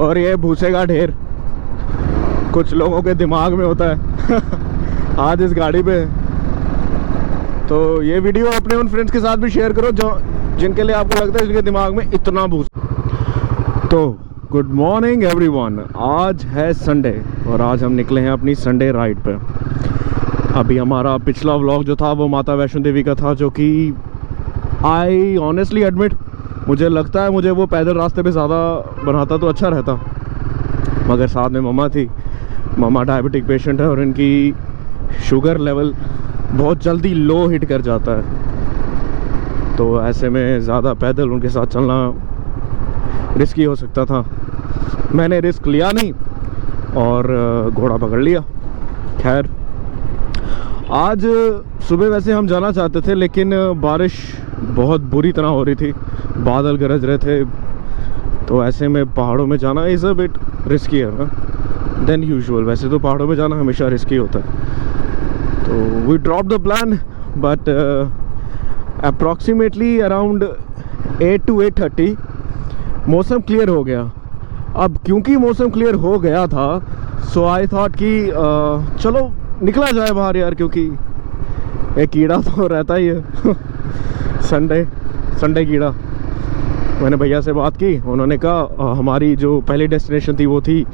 और ये भूसे का ढेर कुछ लोगों के दिमाग में होता है आज इस गाड़ी पे। तो ये वीडियो अपने उन फ्रेंड्स के साथ भी शेयर करो जो जिनके लिए आपको लगता है जिनके दिमाग में इतना भूसा। तो गुड मॉर्निंग एवरीवन, आज है संडे और आज हम निकले हैं अपनी संडे राइड पे। अभी हमारा पिछला व्लॉग जो था वो माता वैष्णो देवी का था, जो कि आई ऑनेस्टली एडमिट मुझे लगता है मुझे वो पैदल रास्ते पे ज़्यादा बनाता तो अच्छा रहता, मगर साथ में मम्मा थी। मम्मा डायबिटिक पेशेंट है और इनकी शुगर लेवल बहुत जल्दी लो हिट कर जाता है, तो ऐसे में ज़्यादा पैदल उनके साथ चलना रिस्की हो सकता था। मैंने रिस्क लिया नहीं और घोड़ा पकड़ लिया। खैर, आज सुबह वैसे हम जाना चाहते थे, लेकिन बारिश बहुत बुरी तरह हो रही थी, बादल गरज रहे थे, तो ऐसे में पहाड़ों में जाना इज़ अ बिट रिस्की है ना देन यूजुअल। वैसे तो पहाड़ों में जाना हमेशा रिस्की होता है। तो we drop the plan, but approximately around 8 to 8:30 मौसम क्लियर हो गया। अब क्योंकि मौसम क्लियर हो गया था, सो आई थॉट कि चलो निकला जाए बाहर यार, क्योंकि एक कीड़ा तो रहता ही है संडे कीड़ा। मैंने भैया से बात की, उन्होंने कहा हमारी जो पहली डेस्टिनेशन थी वो थी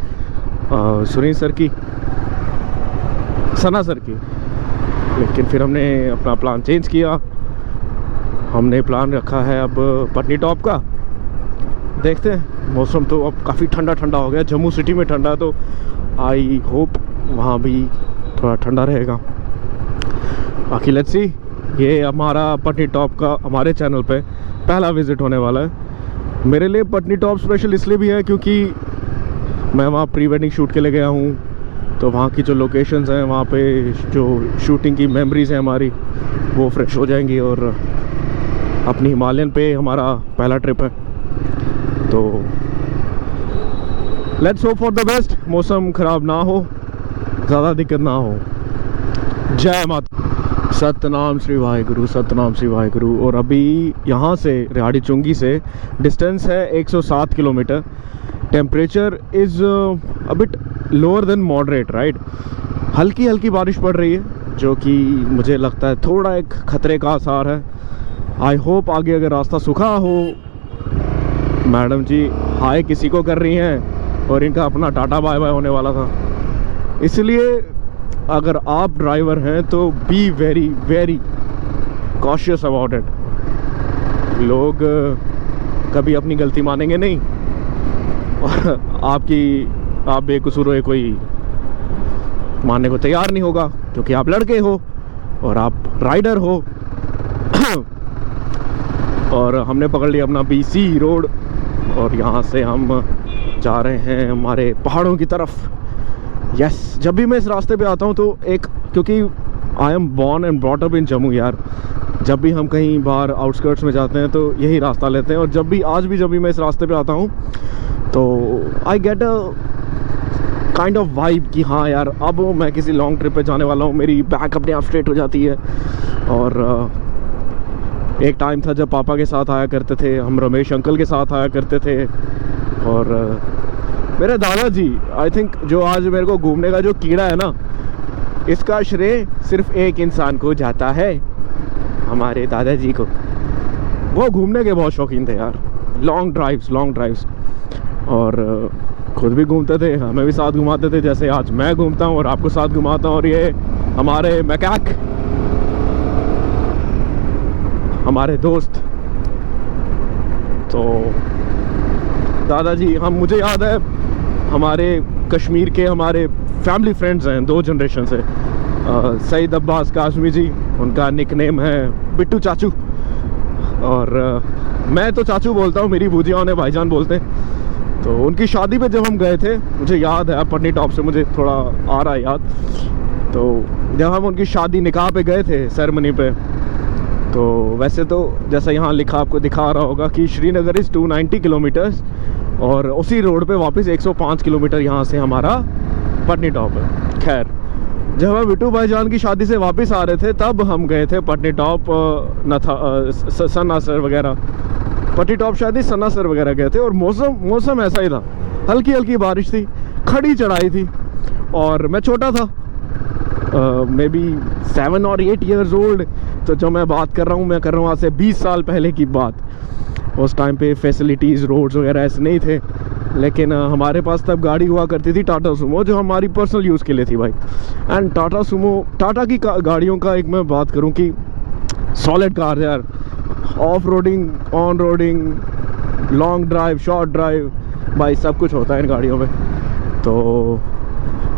सुरेंद्र की, सनासर की, लेकिन फिर हमने अपना प्लान चेंज किया। हमने प्लान रखा है अब पटनी टॉप का। देखते हैं, मौसम तो अब काफ़ी ठंडा ठंडा हो गया। जम्मू सिटी में ठंडा, तो आई होप वहाँ भी थोड़ा ठंडा रहेगा। बाकी लेट्स सी। ये हमारा पटनी टॉप का हमारे चैनल पे पहला विज़िट होने वाला है। मेरे लिए पटनी टॉप स्पेशल इसलिए भी है क्योंकि मैं वहाँ प्री वेडिंग शूट के लिए गया हूँ, तो वहाँ की जो लोकेशंस हैं, वहाँ पे जो शूटिंग की मेमोरीज़ हैं हमारी, वो फ्रेश हो जाएंगी। और अपनी हिमालयन पे हमारा पहला ट्रिप है, तो let's hope for the best. मौसम ख़राब ना हो, ज़्यादा दिक्कत ना हो। जय माता, सतनाम श्री वाहिगुरु, सतनाम श्री वाहिगुरु। और अभी यहाँ से रिहाड़ी चुंगी से डिस्टेंस है 107 kilometre. Temperature is a bit lower than moderate, right. हल्की हल्की बारिश पड़ रही है, जो कि मुझे लगता है थोड़ा एक ख़तरे का आसार है। आई होप आगे अगर रास्ता सूखा हो। मैडम जी हाय किसी को कर रही हैं और इनका अपना टाटा बाय बाय होने वाला था, इसलिए अगर आप ड्राइवर हैं तो be very very cautious about it. लोग कभी अपनी गलती मानेंगे नहीं और आप बेकसूर हो कोई मानने को तैयार नहीं होगा, क्योंकि आप लड़के हो और आप राइडर हो। और हमने पकड़ लिया अपना BC रोड और यहाँ से हम जा रहे हैं हमारे पहाड़ों की तरफ। यस, जब भी मैं इस रास्ते पे आता हूँ तो क्योंकि I am born and brought up in Jammu यार, जब भी हम कहीं बाहर आउटस्कर्ट्स में जाते हैं तो यही रास्ता लेते हैं। और जब भी मैं इस रास्ते पे आता हूँ तो I get a kind of vibe कि हाँ यार, अब मैं किसी लॉन्ग ट्रिप पे जाने वाला हूँ। मेरी बैक अपने आप स्ट्रेट हो जाती है। और एक टाइम था जब पापा के साथ आया करते थे हम, रमेश अंकल के साथ आया करते थे, और मेरे दादाजी, आई थिंक जो आज मेरे को घूमने का जो कीड़ा है ना, इसका श्रेय सिर्फ एक इंसान को जाता है, हमारे दादाजी को। वो घूमने के बहुत शौकीन थे यार, लॉन्ग ड्राइव्स, और खुद भी घूमते थे, हमें भी साथ घुमाते थे, जैसे आज मैं घूमता हूँ और आपको साथ घुमाता हूँ। और ये हमारे मैकाक, हमारे दोस्त। तो दादाजी, मुझे याद है हमारे कश्मीर के हमारे फैमिली फ्रेंड्स हैं 2 जनरेशन से। सईद अब्बास कासमी जी, उनका निकनेम है बिट्टू चाचू, और मैं तो चाचू बोलता हूँ, मेरी भूजिया उन्हें भाईजान बोलते हैं। तो उनकी शादी पे जब हम गए थे, मुझे याद है पटनी टॉप से मुझे थोड़ा आ रहा है याद, तो जब हम उनकी शादी निकाह पे गए थे सेरेमनी पे, तो वैसे तो जैसा यहाँ लिखा आपको दिखा रहा होगा कि श्रीनगर इज़ 290 किलोमीटर्स, और उसी रोड पे वापस 105 किलोमीटर यहाँ से हमारा पटनी टॉप है। खैर, जब हम बिट्टू भाईजान की शादी से वापस आ रहे थे तब हम गए थे पटनी टॉप, सन्नासर वगैरह। पटनी टॉप शायद ही सन्नासर वगैरह गए थे, और मौसम ऐसा ही था, हल्की हल्की बारिश थी, खड़ी चढ़ाई थी और मैं छोटा था, मे बी 7 और 8 ईयर्स ओल्ड। तो जो मैं बात कर रहा हूँ, मैं कर रहा हूँ आज से 20 साल पहले की बात। उस टाइम पे फैसिलिटीज़, रोड्स वगैरह ऐसे नहीं थे, लेकिन हमारे पास तब गाड़ी हुआ करती थी टाटा सुमो, जो हमारी पर्सनल यूज़ के लिए थी भाई। एंड टाटा सुमो, टाटा की गाड़ियों का एक मैं बात करूँ कि सॉलिड कार यार, off roading, on roading, long drive, short drive, भाई सब कुछ होता है इन गाड़ियों में। तो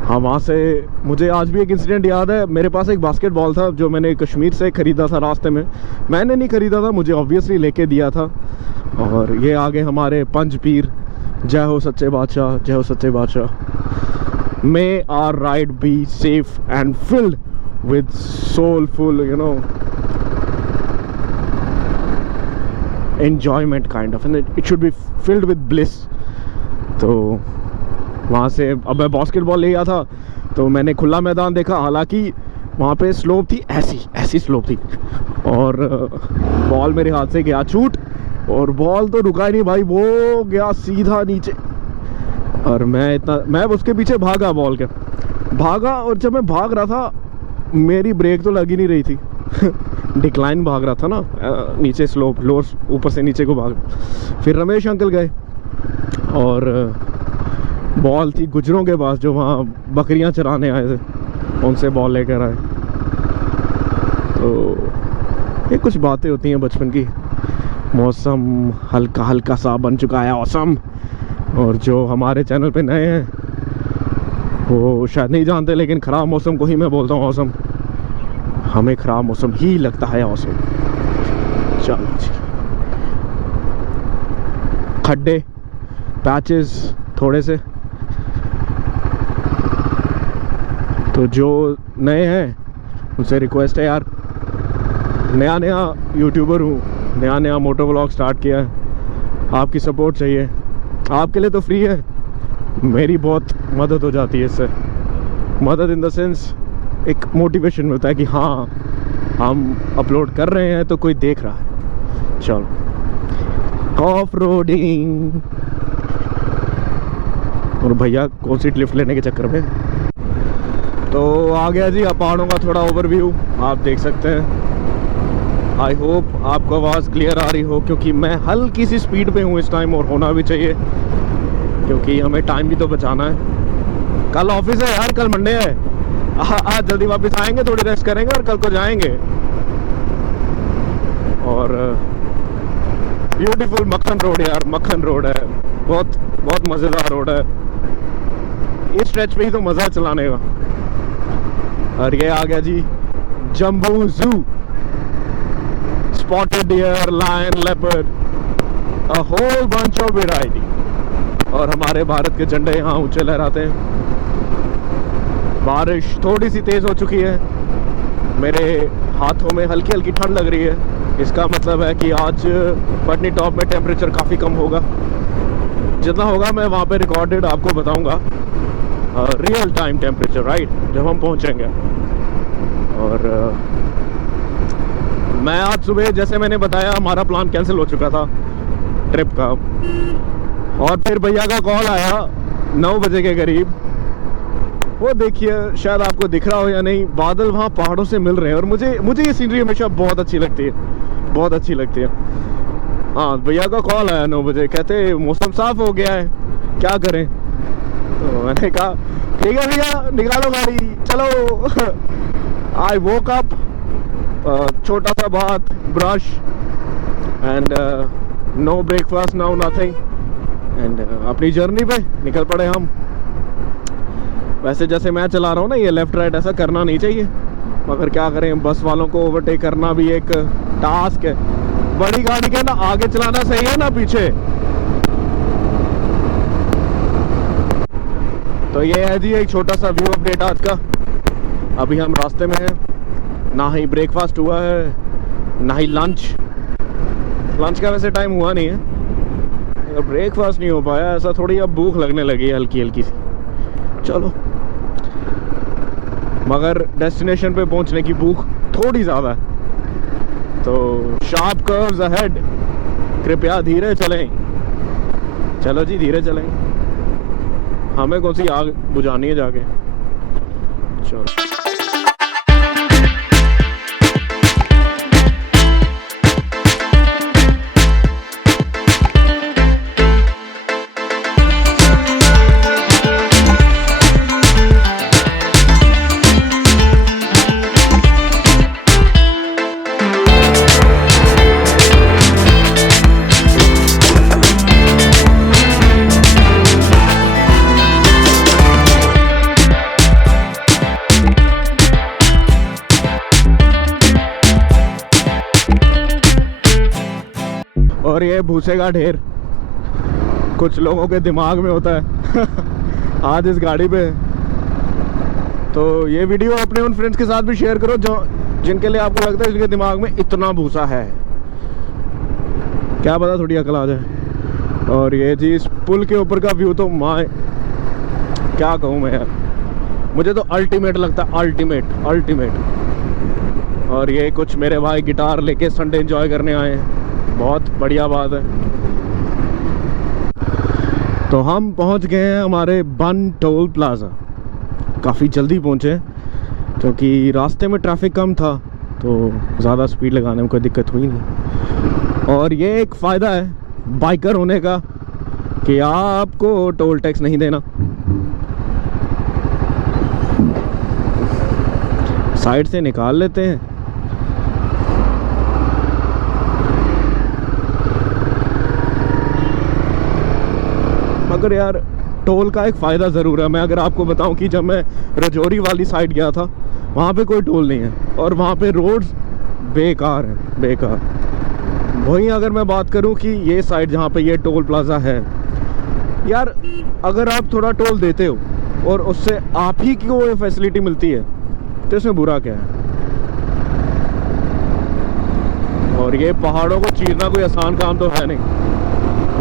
हाँ, वहाँ से मुझे आज भी एक इंसिडेंट याद है। मेरे पास एक बास्केटबॉल था जो मैंने कश्मीर से ख़रीदा था रास्ते में। मैंने नहीं ख़रीदा था, मुझे ऑब्वियसली लेके दिया था। और ये आगे हमारे पंच पीर, जय हो सच्चे बादशाह, जय हो सच्चे बादशाह। May our ride be safe and filled with soulful, you know, enjoyment kind of, and it should be filled with bliss। तो वहाँ से अब मैं बास्केटबॉल ले गया था, तो मैंने खुला मैदान देखा। हालांकि वहाँ पे स्लोप थी, ऐसी स्लोप थी, और बॉल मेरे हाथ से गया छूट, और बॉल तो रुका ही नहीं भाई, वो गया सीधा नीचे। और मैं उसके पीछे भागा, बॉल के भागा, और जब मैं भाग रहा था मेरी ब्रेक तो लग ही नहीं रही थी डिक्लाइन भाग रहा था ना, नीचे स्लोप, लोअर, ऊपर से नीचे को भाग। फिर रमेश अंकल गए और बॉल थी गुजरों के पास, जो वहाँ बकरियाँ चराने आए थे, उनसे बॉल लेकर आए। तो ये कुछ बातें होती हैं बचपन की। मौसम हल्का हल्का सा बन चुका है, औसम। और जो हमारे चैनल पे नए हैं वो शायद नहीं जानते, लेकिन ख़राब मौसम को ही मैं बोलता हूँ औसम। हमें ख़राब मौसम ही लगता है औसम। चलो जी, खड्डे, पैचेस थोड़े से। तो जो नए हैं उनसे रिक्वेस्ट है यार, नया यूट्यूबर हूँ, नया मोटो व्लॉग स्टार्ट किया है, आपकी सपोर्ट चाहिए। आपके लिए तो फ्री है, मेरी बहुत मदद हो जाती है इससे। मदद इन द सेंस एक मोटिवेशन मिलता है कि हाँ, हम अपलोड कर रहे हैं तो कोई देख रहा है। चलो, ऑफ रोडिंग। और भैया कौन सी लिफ्ट लेने के चक्कर में। तो आ गया जी अब पहाड़ों का थोड़ा ओवरव्यू, आप देख सकते हैं। आई होप आपको आवाज़ क्लियर आ रही हो, क्योंकि मैं हल्की सी स्पीड पे हूँ इस टाइम, और होना भी चाहिए क्योंकि हमें टाइम भी तो बचाना है। कल ऑफिस है यार, कल मंडे है। आज जल्दी वापस आएंगे, थोड़ी रेस्ट करेंगे और कल को जाएंगे। और ब्यूटीफुल मक्खन रोड यार, मक्खन रोड है, बहुत बहुत मज़ेदार रोड है। इस स्ट्रेच पे ही तो मज़ा चलाने का। और ये आ गया जी Jambu zoo, spotted deer, lion, leopard, a whole bunch of variety. और हमारे भारत के झंडे यहाँ ऊंचे लहराते हैं। बारिश थोड़ी सी तेज़ हो चुकी है, मेरे हाथों में हल्की हल्की ठंड लग रही है। इसका मतलब है कि आज पटनी टॉप में टेम्परेचर काफ़ी कम होगा। जितना होगा मैं वहाँ पे रिकॉर्डेड आपको बताऊँगा, रियल टाइम टेम्परेचर, राइट, जब हम पहुँचेंगे। और मैं आज सुबह, जैसे मैंने बताया, हमारा प्लान कैंसिल हो चुका था ट्रिप का, और फिर भैया का कॉल आया 9 बजे के करीब। वो देखिए, शायद आपको दिख रहा हो या नहीं, बादल वहाँ पहाड़ों से मिल रहे हैं, और मुझे ये सीनरी हमेशा बहुत अच्छी लगती है, बहुत अच्छी लगती है। हाँ, भैया का कॉल आया 9 बजे, कहते मौसम साफ हो गया है, क्या करें। तो मैंने कहा ठीक है भैया, निकालो गाड़ी, चलो। आई वोक अप, छोटा सा बात, brush and no breakfast, no nothing, and अपनी जर्नी पे निकल पड़े हम। वैसे जैसे मैं चला रहा हूँ ना, ये लेफ्ट राइट ऐसा करना नहीं चाहिए, मगर क्या करें, बस वालों को ओवरटेक करना भी एक टास्क है। बड़ी गाड़ी के ना आगे चलाना सही है ना पीछे। तो ये है जी एक छोटा सा व्यू अपडेट आज का। अभी हम रास्ते में हैं, ना ही ब्रेकफास्ट हुआ है, ना ही लंच का वैसे टाइम हुआ नहीं है, अगर ब्रेकफास्ट नहीं हो पाया, ऐसा थोड़ी अब भूख लगने लगी है हल्की हल्की सी। चलो, मगर डेस्टिनेशन पे पहुंचने की भूख थोड़ी ज़्यादा है। तो शार्प कर्व्स अहेड, कृपया धीरे चलें। चलो जी, धीरे चलें। हमें कौन सी आग बुझानी है जाके। चलो और ये भूसे का ढेर कुछ लोगों के दिमाग में होता है आज इस गाड़ी पे। तो ये वीडियो अपने उन फ्रेंड्स के साथ भी शेयर करो जो जिनके लिए आपको लगता है जिनके दिमाग में इतना भूसा है, क्या पता थोड़ी अकल आ जाए। और ये जी इस पुल के ऊपर का व्यू तो माँ क्या कहूँ मैं यार, मुझे तो अल्टीमेट लगता है, अल्टीमेट। और ये कुछ मेरे भाई गिटार लेके संडे एंजॉय करने आए हैं, बहुत बढ़िया बात है। तो हम पहुंच गए हैं हमारे बन टोल प्लाजा, काफ़ी जल्दी पहुंचे क्योंकि रास्ते में ट्रैफिक कम था तो ज़्यादा स्पीड लगाने में कोई दिक्कत हुई नहीं। और ये एक फ़ायदा है बाइकर होने का कि आपको टोल टैक्स नहीं देना। साइड से निकाल लेते हैं। मगर यार टोल का एक फ़ायदा ज़रूर है। मैं अगर आपको बताऊं कि जब मैं रजौरी वाली साइड गया था वहाँ पे कोई टोल नहीं है और वहाँ पे रोड्स बेकार हैं, बेकार। वहीं अगर मैं बात करूं कि ये साइड जहाँ पे ये टोल प्लाज़ा है, यार अगर आप थोड़ा टोल देते हो और उससे आप ही को ये फैसिलिटी मिलती है तो इसमें बुरा क्या है। और ये पहाड़ों को चीरना कोई आसान काम तो है नहीं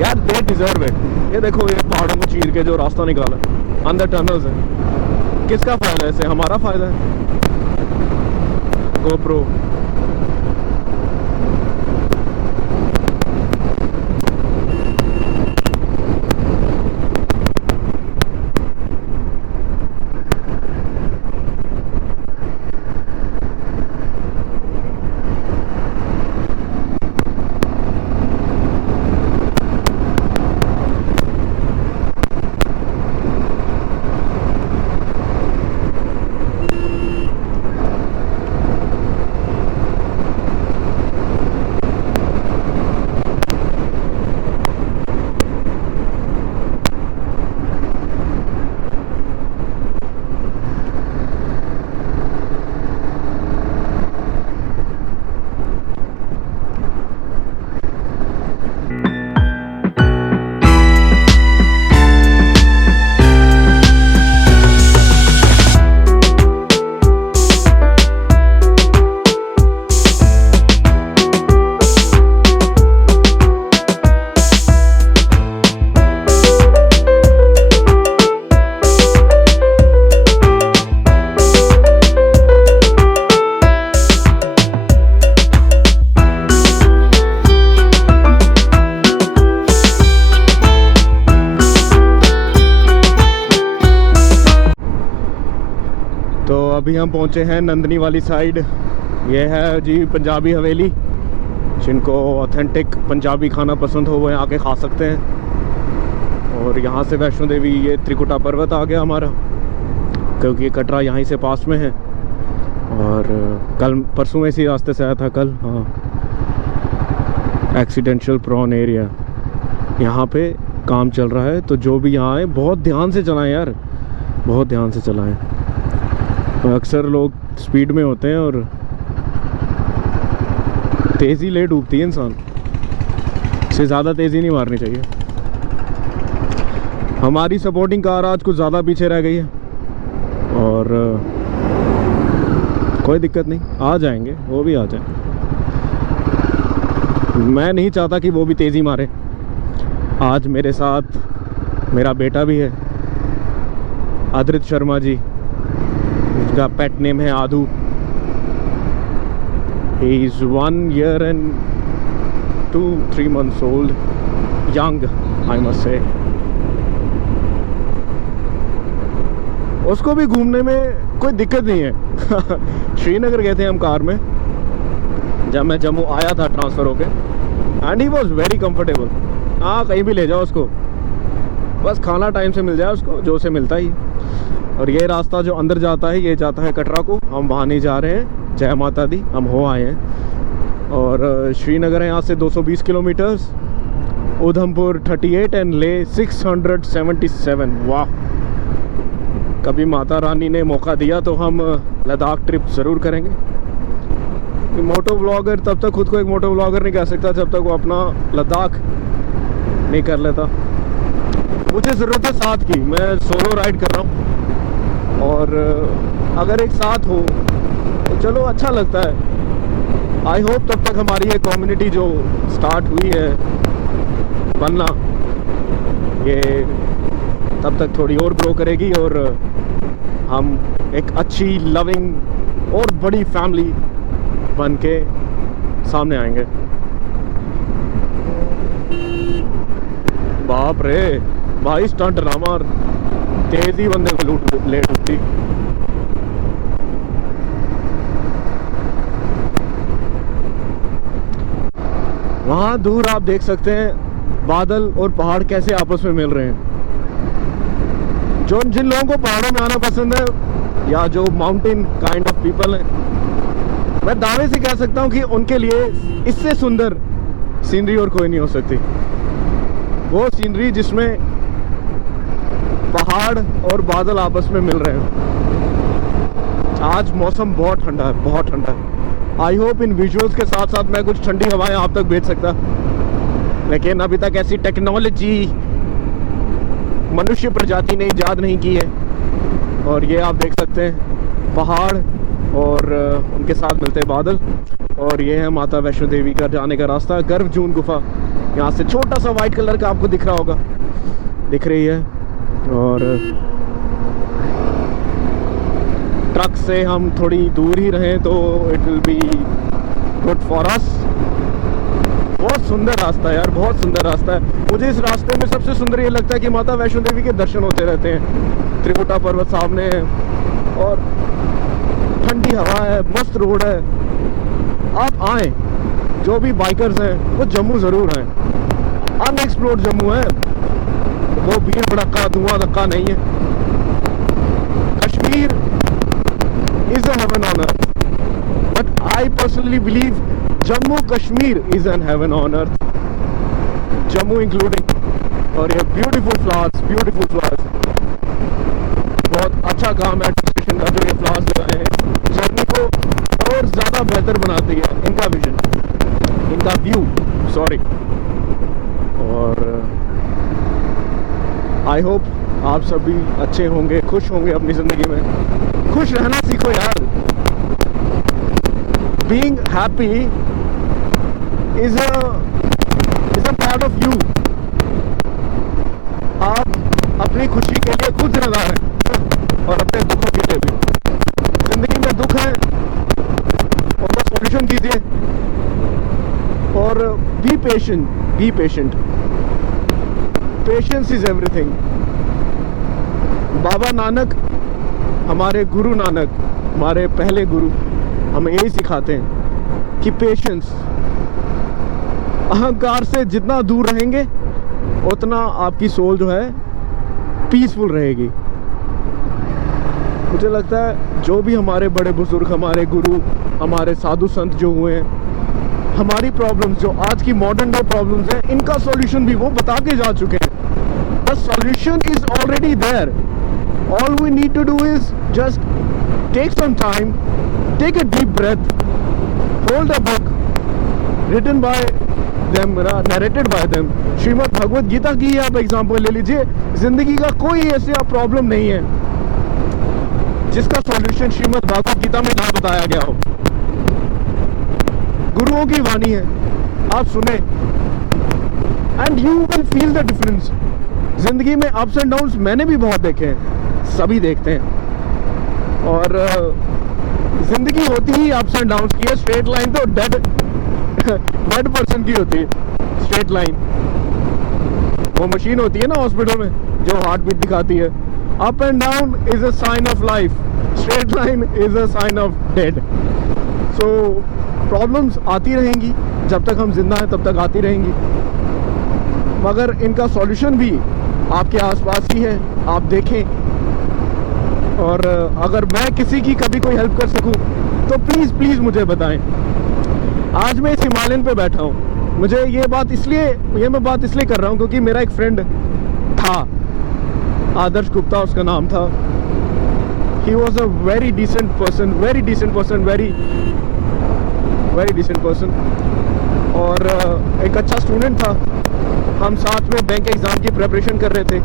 यार, दे डिजर्व इट। ये देखो ये पहाड़ों को चीर के जो रास्ता निकाला अंदर टनल्स है, किसका फ़ायदा है इससे? हमारा फ़ायदा है। गोप्रो अभी हम पहुंचे हैं नंदनी वाली साइड। ये है जी पंजाबी हवेली। जिनको ऑथेंटिक पंजाबी खाना पसंद हो वो यहाँ आके खा सकते हैं। और यहाँ से वैष्णो देवी ये त्रिकुटा पर्वत आ गया हमारा, क्योंकि कटरा यहीं से पास में है। और कल परसों इसी रास्ते से आया था कल। हाँ, एक्सीडेंशियल प्रॉन एरिया यहाँ पे काम चल रहा है, तो जो भी यहाँ आए बहुत ध्यान से चलाएं यार, बहुत ध्यान से चलाएं। तो अक्सर लोग स्पीड में होते हैं और तेज़ी ले डूबती है इंसान, से ज़्यादा तेज़ी नहीं मारनी चाहिए। हमारी सपोर्टिंग कार आज कुछ ज़्यादा पीछे रह गई है और कोई दिक्कत नहीं, आ जाएंगे, वो भी आ जाए। मैं नहीं चाहता कि वो भी तेज़ी मारे। आज मेरे साथ मेरा बेटा भी है, आदित्य शर्मा जी, जिसका पेट नेम है Aadu. He is 1 year and 2-3 months old, young I must say। उसको भी घूमने में कोई दिक्कत नहीं है। श्रीनगर गए थे हम कार में जब मैं जम्मू आया था ट्रांसफ़र होके, and he was very comfortable. हाँ, कहीं भी ले जाओ उसको, बस खाना टाइम से मिल जाए उसको, जो उसे मिलता ही। और ये रास्ता जो अंदर जाता है ये जाता है कटरा को, हम वहाँ नहीं जा रहे हैं। जय माता दी, हम हो आए हैं। और श्रीनगर है यहाँ से 220 किलोमीटर्स, उधमपुर 38 एंड ले 677। वाह, कभी माता रानी ने मौका दिया तो हम लद्दाख ट्रिप ज़रूर करेंगे। मोटो व्लॉगर तब तक खुद को एक मोटो व्लॉगर नहीं कह सकता जब तक वो अपना लद्दाख नहीं कर लेता। मुझे ज़रूरत है साथ की, मैं सोलो राइड कर रहा हूँ, और अगर एक साथ हो तो चलो अच्छा लगता है। आई होप तब तक हमारी ये कम्युनिटी जो स्टार्ट हुई है बनना, ये तब तक थोड़ी और ग्रो करेगी और हम एक अच्छी लविंग और बड़ी फैमिली बन के सामने आएंगे। बाप रे भाई, स्टंट ना मार, तेजी बंदे को लेट उठती। वहां दूर आप देख सकते हैं बादल और पहाड़ कैसे आपस में मिल रहे हैं। जिन लोगों को पहाड़ों में आना पसंद है या जो माउंटेन काइंड ऑफ पीपल हैं, मैं दावे से कह सकता हूं कि उनके लिए इससे सुंदर सीनरी और कोई नहीं हो सकती। वो सीनरी जिसमें पहाड़ और बादल आपस में मिल रहे हैं। आज मौसम बहुत ठंडा है, बहुत ठंडा है। आई होप इन विजुअल्स के साथ साथ मैं कुछ ठंडी हवाएं आप तक भेज सकता, लेकिन अभी तक ऐसी टेक्नोलॉजी मनुष्य प्रजाति ने इजाद नहीं की है। और ये आप देख सकते हैं पहाड़ और उनके साथ मिलते बादल, और ये है माता वैष्णो देवी का जाने का रास्ता। गर्भजून गुफा यहाँ से छोटा सा वाइट कलर का आपको दिख रहा होगा, दिख रही है। और ट्रक से हम थोड़ी दूर ही रहें तो it will be good for us. बहुत सुंदर रास्ता है यार, बहुत सुंदर रास्ता है। मुझे इस रास्ते में सबसे सुंदर ये लगता है कि माता वैष्णो देवी के दर्शन होते रहते हैं। त्रिकुटा पर्वत सामने है और ठंडी हवा है, मस्त रोड है। आप आए, जो भी बाइकर्स हैं वो जम्मू ज़रूर हैं। अनएक्सप्लोर्ड जम्मू है, वो भीड़ भड़का धुआं धक्का नहीं है। Kashmir is a heaven on earth, but I personally believe Jammu Kashmir is an heaven on earth, Jammu including. और ये ब्यूटीफुल फ्लावर्स, ब्यूटीफुल फ्लावर्स, बहुत अच्छा काम है एडमिनिस्ट्रेशन का जो ये फ्लावर्स लगाए हैं। जर्नी को और ज़्यादा बेहतर बनाती है इनका विजन, इनका व्यू, सॉरी। और आई होप आप सभी अच्छे होंगे, खुश होंगे अपनी ज़िंदगी में। खुश रहना सीखो यार। Being happy is a part of you. आप अपनी खुशी के लिए खुद जिम्मेदार हैं और अपने दुखों के लिए भी। जिंदगी में दुख है, उनका सॉल्यूशन कीजिए और be patient, be patient. Patience is everything. Baba Nanak, हमारे गुरु नानक, हमारे पहले गुरु हमें यही सिखाते हैं कि पेशेंस। अहंकार से जितना दूर रहेंगे उतना आपकी सोल जो है पीसफुल रहेगी। मुझे लगता है जो भी हमारे बड़े बुजुर्ग, हमारे गुरु, हमारे साधु संत जो हुए हैं, हमारी प्रॉब्लम्स जो आज की मॉडर्न डे प्रॉब्लम्स हैं, इनका सॉल्यूशन भी वो बता के जा चुके हैं। The solution is already there. All we need to do is just take some time, take a deep breath, hold a book written by them, narrated by them. Shrimad Bhagavad Gita की ही आप एग्जांपल ले लीजिए। जिंदगी का कोई ऐसा प्रॉब्लम नहीं है जिसका सॉल्यूशन श्रीमद् भगवत गीता में ना बताया गया हो। गुरुओं की वाणी है, आप सुने and you will feel the difference. जिंदगी में अप्स एंड डाउन्स मैंने भी बहुत देखे हैं, सभी देखते हैं। और जिंदगी होती ही अप्स एंड डाउन्स की है। स्ट्रेट लाइन तो डेड पर्सन की होती है, स्ट्रेट लाइन। वो मशीन होती है ना हॉस्पिटल में जो हार्ट बीट दिखाती है, up and down is a sign of life, straight line is a sign of dead. So problems आती रहेंगी, जब तक हम जिंदा हैं तब तक आती रहेंगी, मगर इनका सॉल्यूशन भी आपके आसपास ही है, आप देखें। और अगर मैं किसी की कभी कोई हेल्प कर सकूं तो प्लीज़ प्लीज़ मुझे बताएं। आज मैं इस हिमालयन पे बैठा हूं, मुझे ये बात इसलिए कर रहा हूं क्योंकि मेरा एक फ्रेंड था, आदर्श गुप्ता उसका नाम था। He was a very decent person, very decent person, और एक अच्छा स्टूडेंट था। हम साथ में बैंक एग्ज़ाम की प्रिपरेशन कर रहे थे,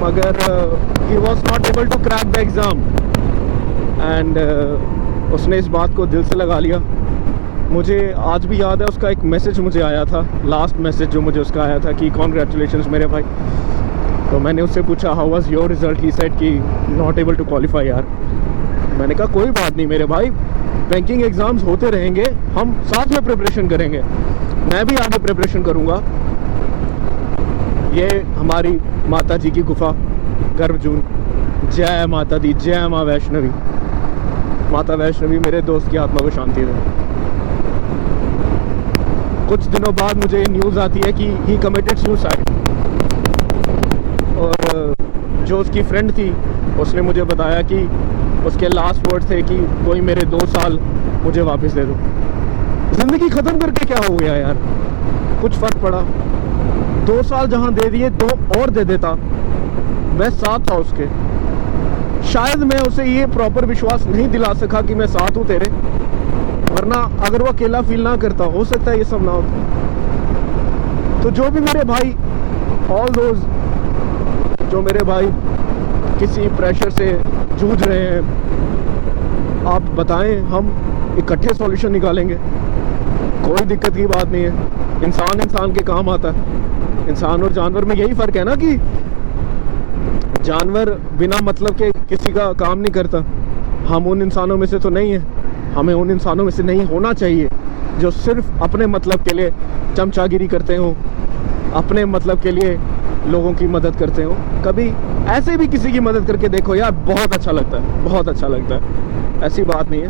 मगर he was not able to crack the exam, and उसने इस बात को दिल से लगा लिया। मुझे आज भी याद है उसका एक मैसेज मुझे आया था, लास्ट मैसेज जो मुझे उसका आया था कि कॉन्ग्रेचुलेशंस मेरे भाई। तो मैंने उससे पूछा how was your result, he said कि नॉट एबल टू क्वालिफाई यार। मैंने कहा कोई बात नहीं मेरे भाई, बैंकिंग एग्ज़ाम्स होते रहेंगे, हम साथ में प्रिपरेशन करेंगे, मैं भी आगे प्रिपरेशन करूँगा। ये हमारी माता जी की गुफा गर्भजून, जय माता दी, जय माँ वैष्णवी। माता वैष्णवी मेरे दोस्त की आत्मा को शांति दे। कुछ दिनों बाद मुझे न्यूज़ आती है कि ही कमिटेड सुसाइड, और जो उसकी फ्रेंड थी उसने मुझे बताया कि उसके लास्ट वर्ड थे कि कोई मेरे 2 साल मुझे वापस दे दो। ज़िंदगी ख़त्म करके क्या हो गया यार, कुछ फ़र्क पड़ा? 2 साल जहाँ दे दिए 2 और दे देता, मैं साथ था उसके। शायद मैं उसे ये प्रॉपर विश्वास नहीं दिला सका कि मैं साथ हूँ तेरे, वरना अगर वो अकेला फील ना करता, हो सकता है ये सब ना होता। तो जो भी मेरे भाई, ऑल दोज जो मेरे भाई किसी प्रेशर से जूझ रहे हैं, आप बताएं, हम इकट्ठे सॉल्यूशन निकालेंगे, कोई दिक्कत की बात नहीं है। इंसान के काम आता है। इंसान और जानवर में यही फ़र्क है ना कि जानवर बिना मतलब के किसी का काम नहीं करता। हम उन इंसानों में से तो नहीं है, हमें उन इंसानों में से नहीं होना चाहिए जो सिर्फ अपने मतलब के लिए चमचागिरी करते हो, अपने मतलब के लिए लोगों की मदद करते हो। कभी ऐसे भी किसी की मदद करके देखो यार, बहुत अच्छा लगता है, बहुत अच्छा लगता है, ऐसी बात नहीं है।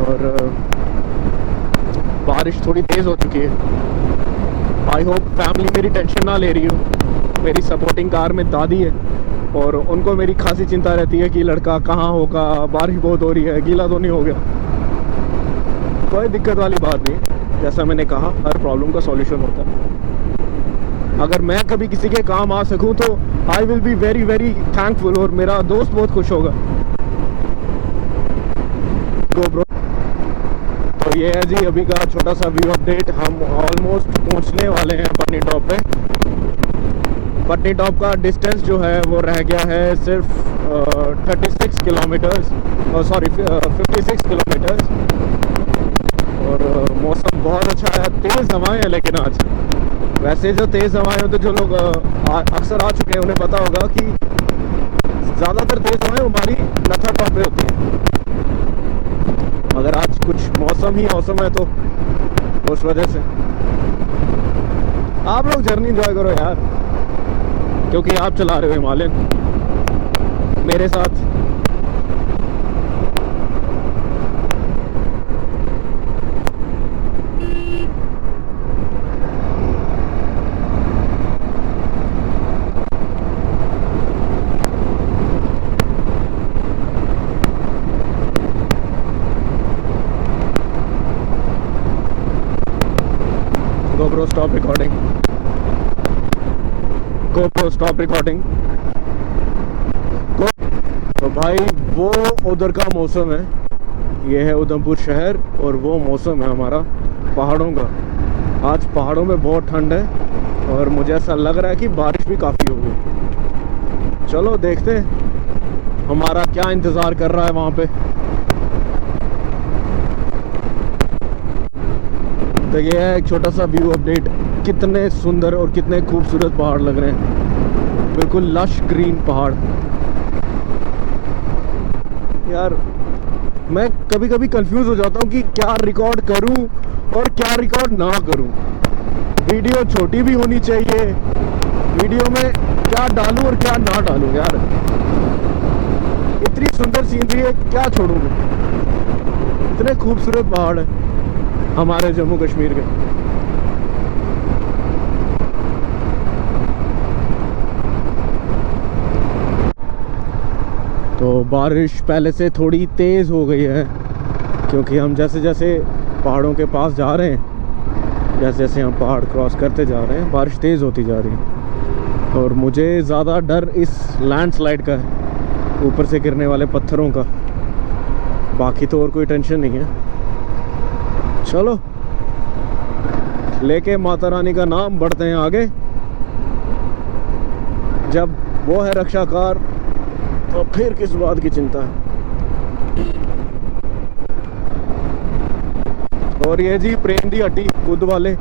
और बारिश थोड़ी तेज़ हो चुकी है। आई होप फैमिली मेरी टेंशन ना ले रही हो। मेरी सपोर्टिंग कार में दादी है और उनको मेरी खासी चिंता रहती है कि लड़का कहाँ होगा, बारिश बहुत हो रही है, गीला तो नहीं हो गया। कोई दिक्कत वाली बात नहीं, जैसा मैंने कहा हर प्रॉब्लम का सॉल्यूशन होता है। अगर मैं कभी किसी के काम आ सकूं तो I will be very very thankful, और मेरा दोस्त बहुत खुश होगा। Go bro. तो ये है जी अभी का छोटा सा व्यू अपडेट। हम ऑलमोस्ट पहुंचने वाले हैं पटनी टॉप पे। पटनी टॉप का डिस्टेंस जो है वो रह गया है सिर्फ 36 किलोमीटर्स, सॉरी 56 किलोमीटर्स। और मौसम बहुत अच्छा है, तेज़ हवाएं हैं लेकिन आज। वैसे जो तेज़ हवाएं होती, जो लोग अक्सर आ चुके हैं उन्हें पता होगा कि ज़्यादातर तेज़ हवाएं हमारी नथा टॉप पे होती हैं, मगर आज कुछ मौसम है तो उस वजह से आप लोग जर्नी एंजॉय करो यार, क्योंकि आप चला रहे हो हिमालयन मेरे साथ। GoPro stop recording. GoPro stop recording. तो भाई वो उधर का मौसम है, ये है उधमपुर शहर, और वो मौसम है हमारा पहाड़ों का। आज पहाड़ों में बहुत ठंड है और मुझे ऐसा लग रहा है कि बारिश भी काफ़ी होगी। चलो देखते हैं हमारा क्या इंतज़ार कर रहा है वहाँ पे। तो ये है एक छोटा सा व्यू अपडेट। कितने सुंदर और कितने खूबसूरत पहाड़ लग रहे हैं, बिल्कुल लश ग्रीन पहाड़। यार मैं कभी कभी कंफ्यूज हो जाता हूँ कि क्या रिकॉर्ड करूँ और क्या रिकॉर्ड ना करूँ। वीडियो छोटी भी होनी चाहिए, वीडियो में क्या डालूं और क्या ना डालूं यार, इतनी सुंदर सीनरी है, क्या छोड़ूं मैं। इतने खूबसूरत पहाड़ है हमारे जम्मू कश्मीर के। तो बारिश पहले से थोड़ी तेज़ हो गई है, क्योंकि हम जैसे जैसे पहाड़ों के पास जा रहे हैं, जैसे जैसे हम पहाड़ क्रॉस करते जा रहे हैं, बारिश तेज़ होती जा रही है। और मुझे ज़्यादा डर इस लैंडस्लाइड का है, ऊपर से गिरने वाले पत्थरों का। बाकी तो और कोई टेंशन नहीं है। चलो लेके माता रानी का नाम बढ़ते हैं आगे। जब वो है रक्षाकार तो फिर किस बात की चिंता है। और ये जी प्रेम दी हट्टी खुद वाले,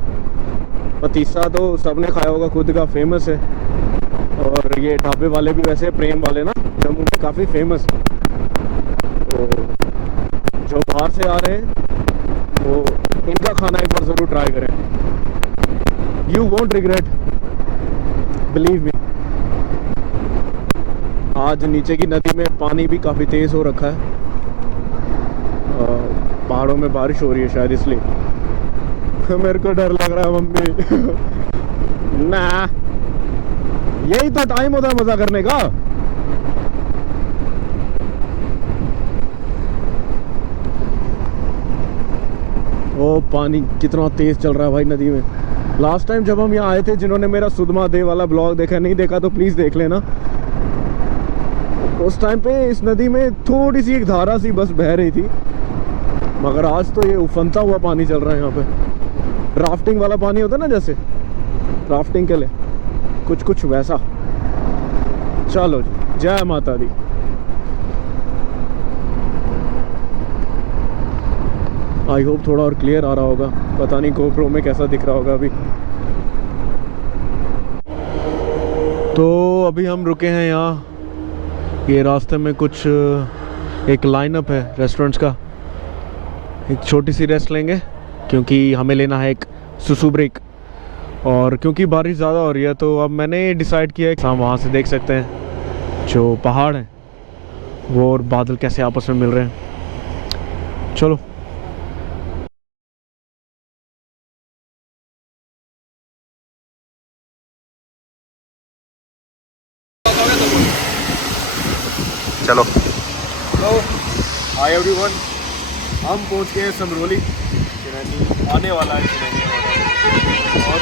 पतीसा तो सबने खाया होगा, खुद का फेमस है। और ये ढाबे वाले भी वैसे प्रेम वाले ना जम्मू में काफ़ी फेमस है। तो जो बाहर से आ रहे हैं वो इनका खाना एक बार ज़रूर ट्राई करें। You won't regret, believe me. आज नीचे की नदी में पानी भी काफ़ी तेज़ हो रखा है, पहाड़ों में बारिश हो रही है शायद इसलिए। मेरे को डर लग रहा है मम्मी। ना यही तो टाइम होता है मज़ा करने का। ओ पानी कितना तेज़ चल रहा है भाई नदी में। लास्ट टाइम जब हम यहाँ आए थे, जिन्होंने मेरा सुदमा दे वाला ब्लॉग देखा, नहीं देखा तो प्लीज़ देख लेना। उस टाइम पे इस नदी में थोड़ी सी एक धारा सी बस बह रही थी, मगर आज तो ये उफनता हुआ पानी चल रहा है यहाँ पे। राफ्टिंग वाला पानी होता है ना, जैसे राफ्टिंग के लिए, कुछ कुछ वैसा। चलो जी, जय माता दी। आई होप थोड़ा और क्लियर आ रहा होगा, पता नहीं GoPro में कैसा दिख रहा होगा अभी। तो अभी हम रुके हैं यहाँ, ये रास्ते में कुछ एक लाइनअप है रेस्टोरेंट्स का। एक छोटी सी रेस्ट लेंगे क्योंकि हमें लेना है एक सुसु ब्रेक। और क्योंकि बारिश ज़्यादा हो रही है तो अब मैंने डिसाइड किया है कि हम वहाँ से देख सकते हैं जो पहाड़ हैं वो और बादल कैसे आपस में मिल रहे हैं। चलो चलो। तो हाय एवरीवन, हम पहुंच गए समरोली। चिनैनी आने वाला है, चिनैनी। और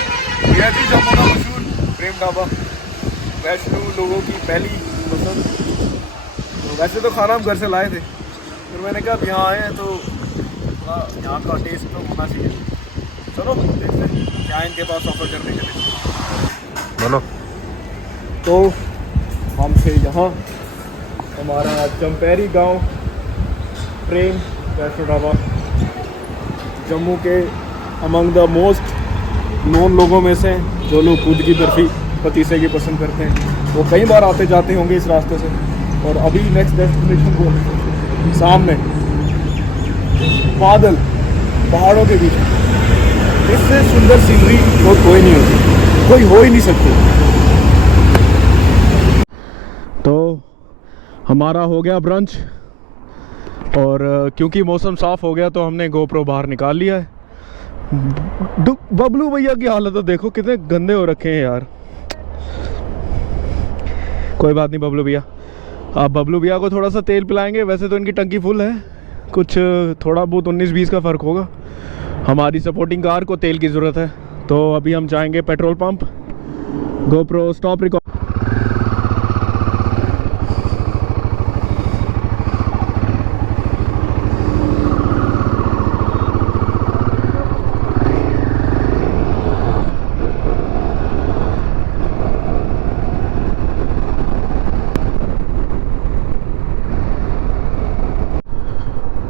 यह थी जम्मू का मशहूर प्रेम ढाबा, वैष्णो लोगों की पहली पसंद। तो वैसे तो खाना हम घर से लाए थे, फिर मैंने कहा अब यहाँ आए हैं तो यहाँ का टेस्ट तो होना चाहिए। चलो देखते हैं क्या इनके पास ऑफर करने के लिए। बोलो। तो हम थे यहाँ, हमारा चंपेरी गांव प्रेम वैष्णो ढाबा, जम्मू के अमंग द मोस्ट नोन लोगों में से, जो लोग खुद की बर्फ़ी पतीसे की पसंद करते हैं। वो कई बार आते जाते होंगे इस रास्ते से। और अभी नेक्स्ट डेस्टिनेशन को सामने बादल पहाड़ों के बीच, इससे सुंदर सीनरी और कोई नहीं होती, कोई हो ही नहीं सकती। तो हमारा हो गया ब्रंच, और क्योंकि मौसम साफ़ हो गया तो हमने GoPro बाहर निकाल लिया है। बबलू भैया की हालत तो देखो, कितने गंदे हो रखे हैं यार। कोई बात नहीं बबलू भैया, आप बबलू भैया को थोड़ा सा तेल पिलाएंगे। वैसे तो इनकी टंकी फुल है, कुछ थोड़ा बहुत 19-20 का फ़र्क होगा। हमारी सपोर्टिंग कार को तेल की ज़रूरत है, तो अभी हम जाएंगे petrol pump. GoPro stop record.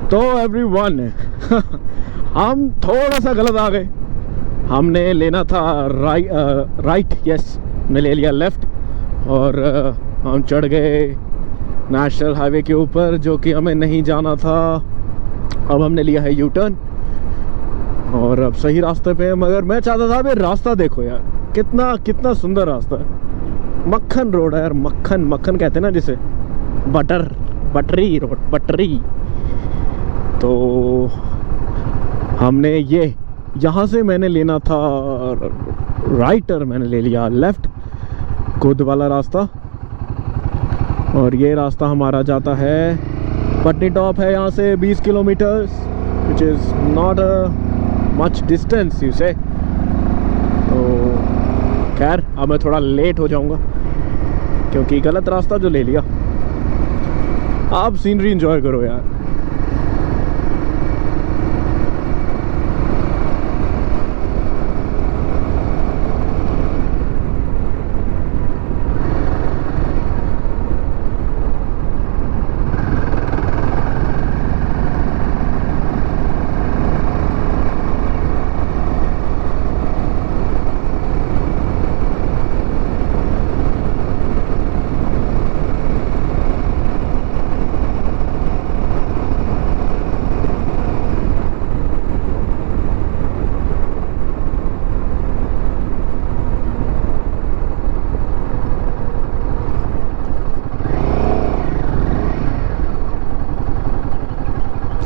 तो एवरीवन हम थोड़ा सा गलत आ गए। हमने लेना था राइट, यस, हमने ले लिया लेफ़्ट, और हम चढ़ गए नेशनल हाईवे के ऊपर, जो कि हमें नहीं जाना था। अब हमने लिया है यू टर्न और अब सही रास्ते पे है। मगर मैं चाहता था, अभी रास्ता देखो यार, कितना कितना सुंदर रास्ता है। मक्खन रोड है यार, मक्खन मक्खन कहते हैं ना जिसे, बटरी रोड, बटरी। तो हमने ये यहाँ से मैंने लेना था राइट और मैंने ले लिया लेफ्ट, खुद वाला रास्ता। और ये रास्ता हमारा जाता है पटनी टॉप है यहाँ से 20 kilometres, which is not a much distance you से। तो खैर अब मैं थोड़ा लेट हो जाऊँगा क्योंकि गलत रास्ता जो ले लिया। आप सीनरी एंजॉय करो यार।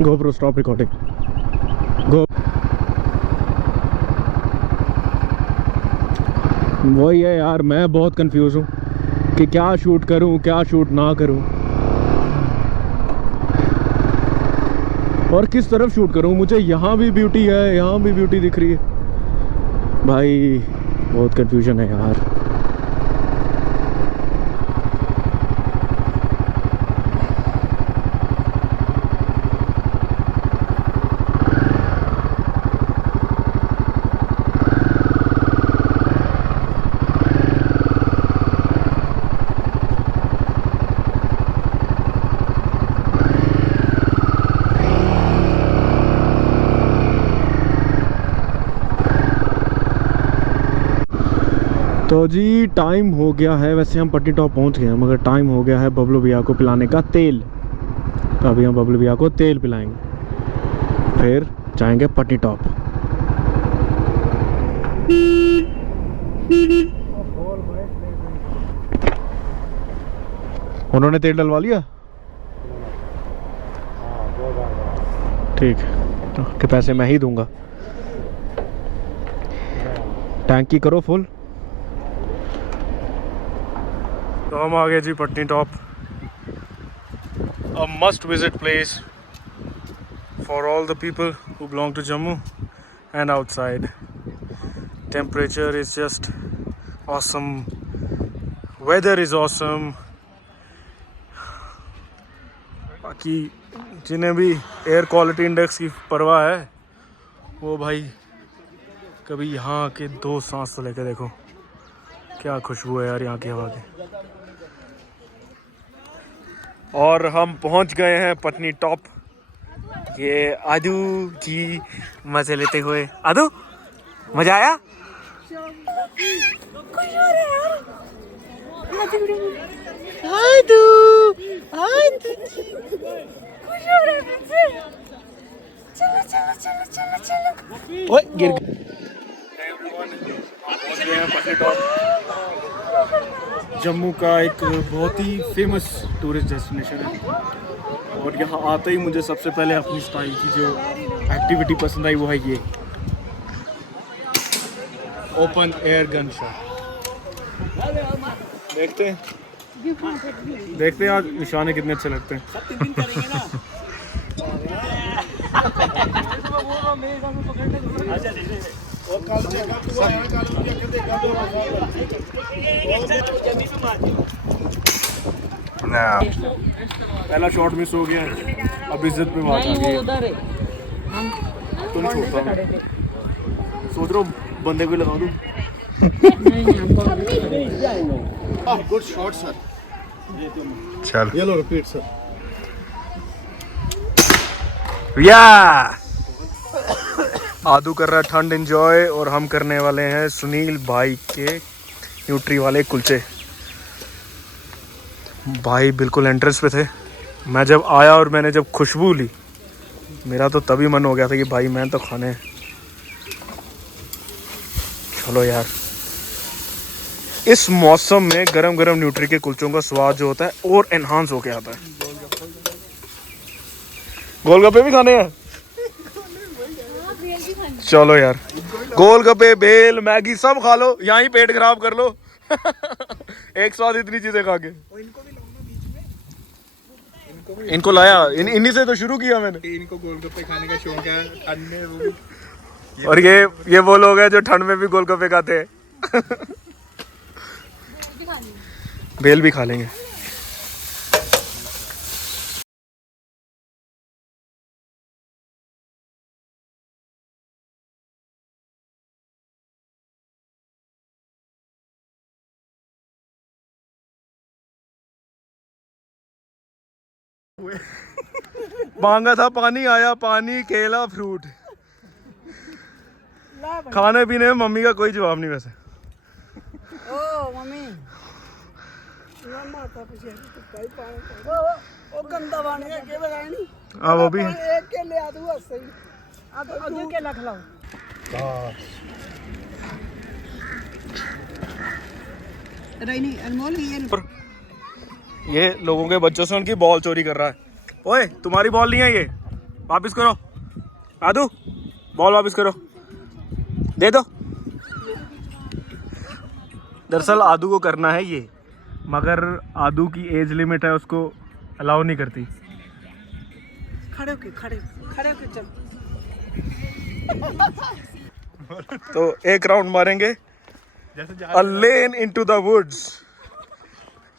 GoPro stop recording. Go. वही है यार, मैं बहुत कंफ्यूज हूँ कि क्या शूट करूँ क्या शूट ना करूँ और किस तरफ शूट करूँ। मुझे यहाँ भी ब्यूटी है, यहाँ भी ब्यूटी दिख रही है भाई, बहुत कंफ्यूजन है यार। तो जी टाइम हो गया है, वैसे हम पटनी टॉप पहुंच गए हैं मगर टाइम हो गया है बबलू भैया को पिलाने का तेल। तो अभी हम बबलू भैया को तेल पिलाएंगे, फिर जाएंगे पटनी टॉप। उन्होंने तेल डलवा लिया, ठीक है तो के पैसे मैं ही दूंगा। टैंकी करो फुल। तो हम आ गए जी Patnitop, a must visit place for all the people who belong to Jammu and outside. Temperature is just awesome, weather is awesome. बाकी जिन्हें भी एयर क्वालिटी इंडेक्स की परवाह है वो भाई कभी यहाँ के 2 सांस तो लेके देखो, क्या खुशबू है यार यहाँ की हवा की। और हम पहुंच गए हैं पटनी टॉप। ये आदू जी मजे लेते हुए, आदू मजा आया? आदू आदू चलो चलो चलो चलो चलो। ओए गिर गए। पटनी टॉप जम्मू का एक बहुत ही फेमस टूरिस्ट डेस्टिनेशन है और यहाँ आते ही मुझे सबसे पहले अपनी स्टाइल की जो एक्टिविटी पसंद आई वो है ये ओपन एयर गन शॉट। देखते हैं आज निशाने कितने अच्छे लगते हैं। पहला शॉट मिस हो गया, अब इज्जत पे बात आ गई। तो नहीं छोड़ता मैं, सोच रहा हूँ बंदे को लगा दूँ। Good shot sir. चल ये लो रिपीट सर। या आदू कर रहा है ठंड एंजॉय और हम करने वाले हैं सुनील भाई के न्यूट्री वाले कुलचे। भाई बिल्कुल एंट्रेंस पे थे, मैं जब आया और मैंने जब खुशबू ली मेरा तो तभी मन हो गया था कि भाई मैं तो खाने हैं। चलो यार इस मौसम में गरम गरम न्यूट्री के कुलचों का स्वाद जो होता है और एनहांस होके आता है। गोलगप्पे भी खाने हैं? चलो यार, गोलगप्पे, बेल, मैगी सब खा लो, यहाँ ही पेट खराब कर लो। एक साथ इतनी चीजें खा के। इनको लाया, इन्हीं से तो शुरू किया मैंने। इनको गोलगप्पे खाने का शौक है, अन्य वो भी। और ये वो लोग हैं जो ठंड में भी गोलगप्पे खाते हैं। बेल भी खा लेंगे। मांगा था पानी, आया पानी, केला, फ्रूट। खाने पीने में मम्मी का कोई जवाब नहीं वैसे। ओ मम्मी ओ गंदा बन गया के बताए नहीं। हाँ वो भी एक के ले आ दूंगा सही। अब दो के लख लाओ। नहीं अनमोल ये लोगों के बच्चों से उनकी बॉल चोरी कर रहा है। ओए तुम्हारी बॉल नहीं है ये, वापस करो। आदू बॉल वापस करो, दे दो। दरअसल आदू को करना है ये, मगर आदू की एज लिमिट है, उसको अलाउ नहीं करती। खड़े होके चल। तो एक राउंड मारेंगे, अ लेन इनटू द वुड्स।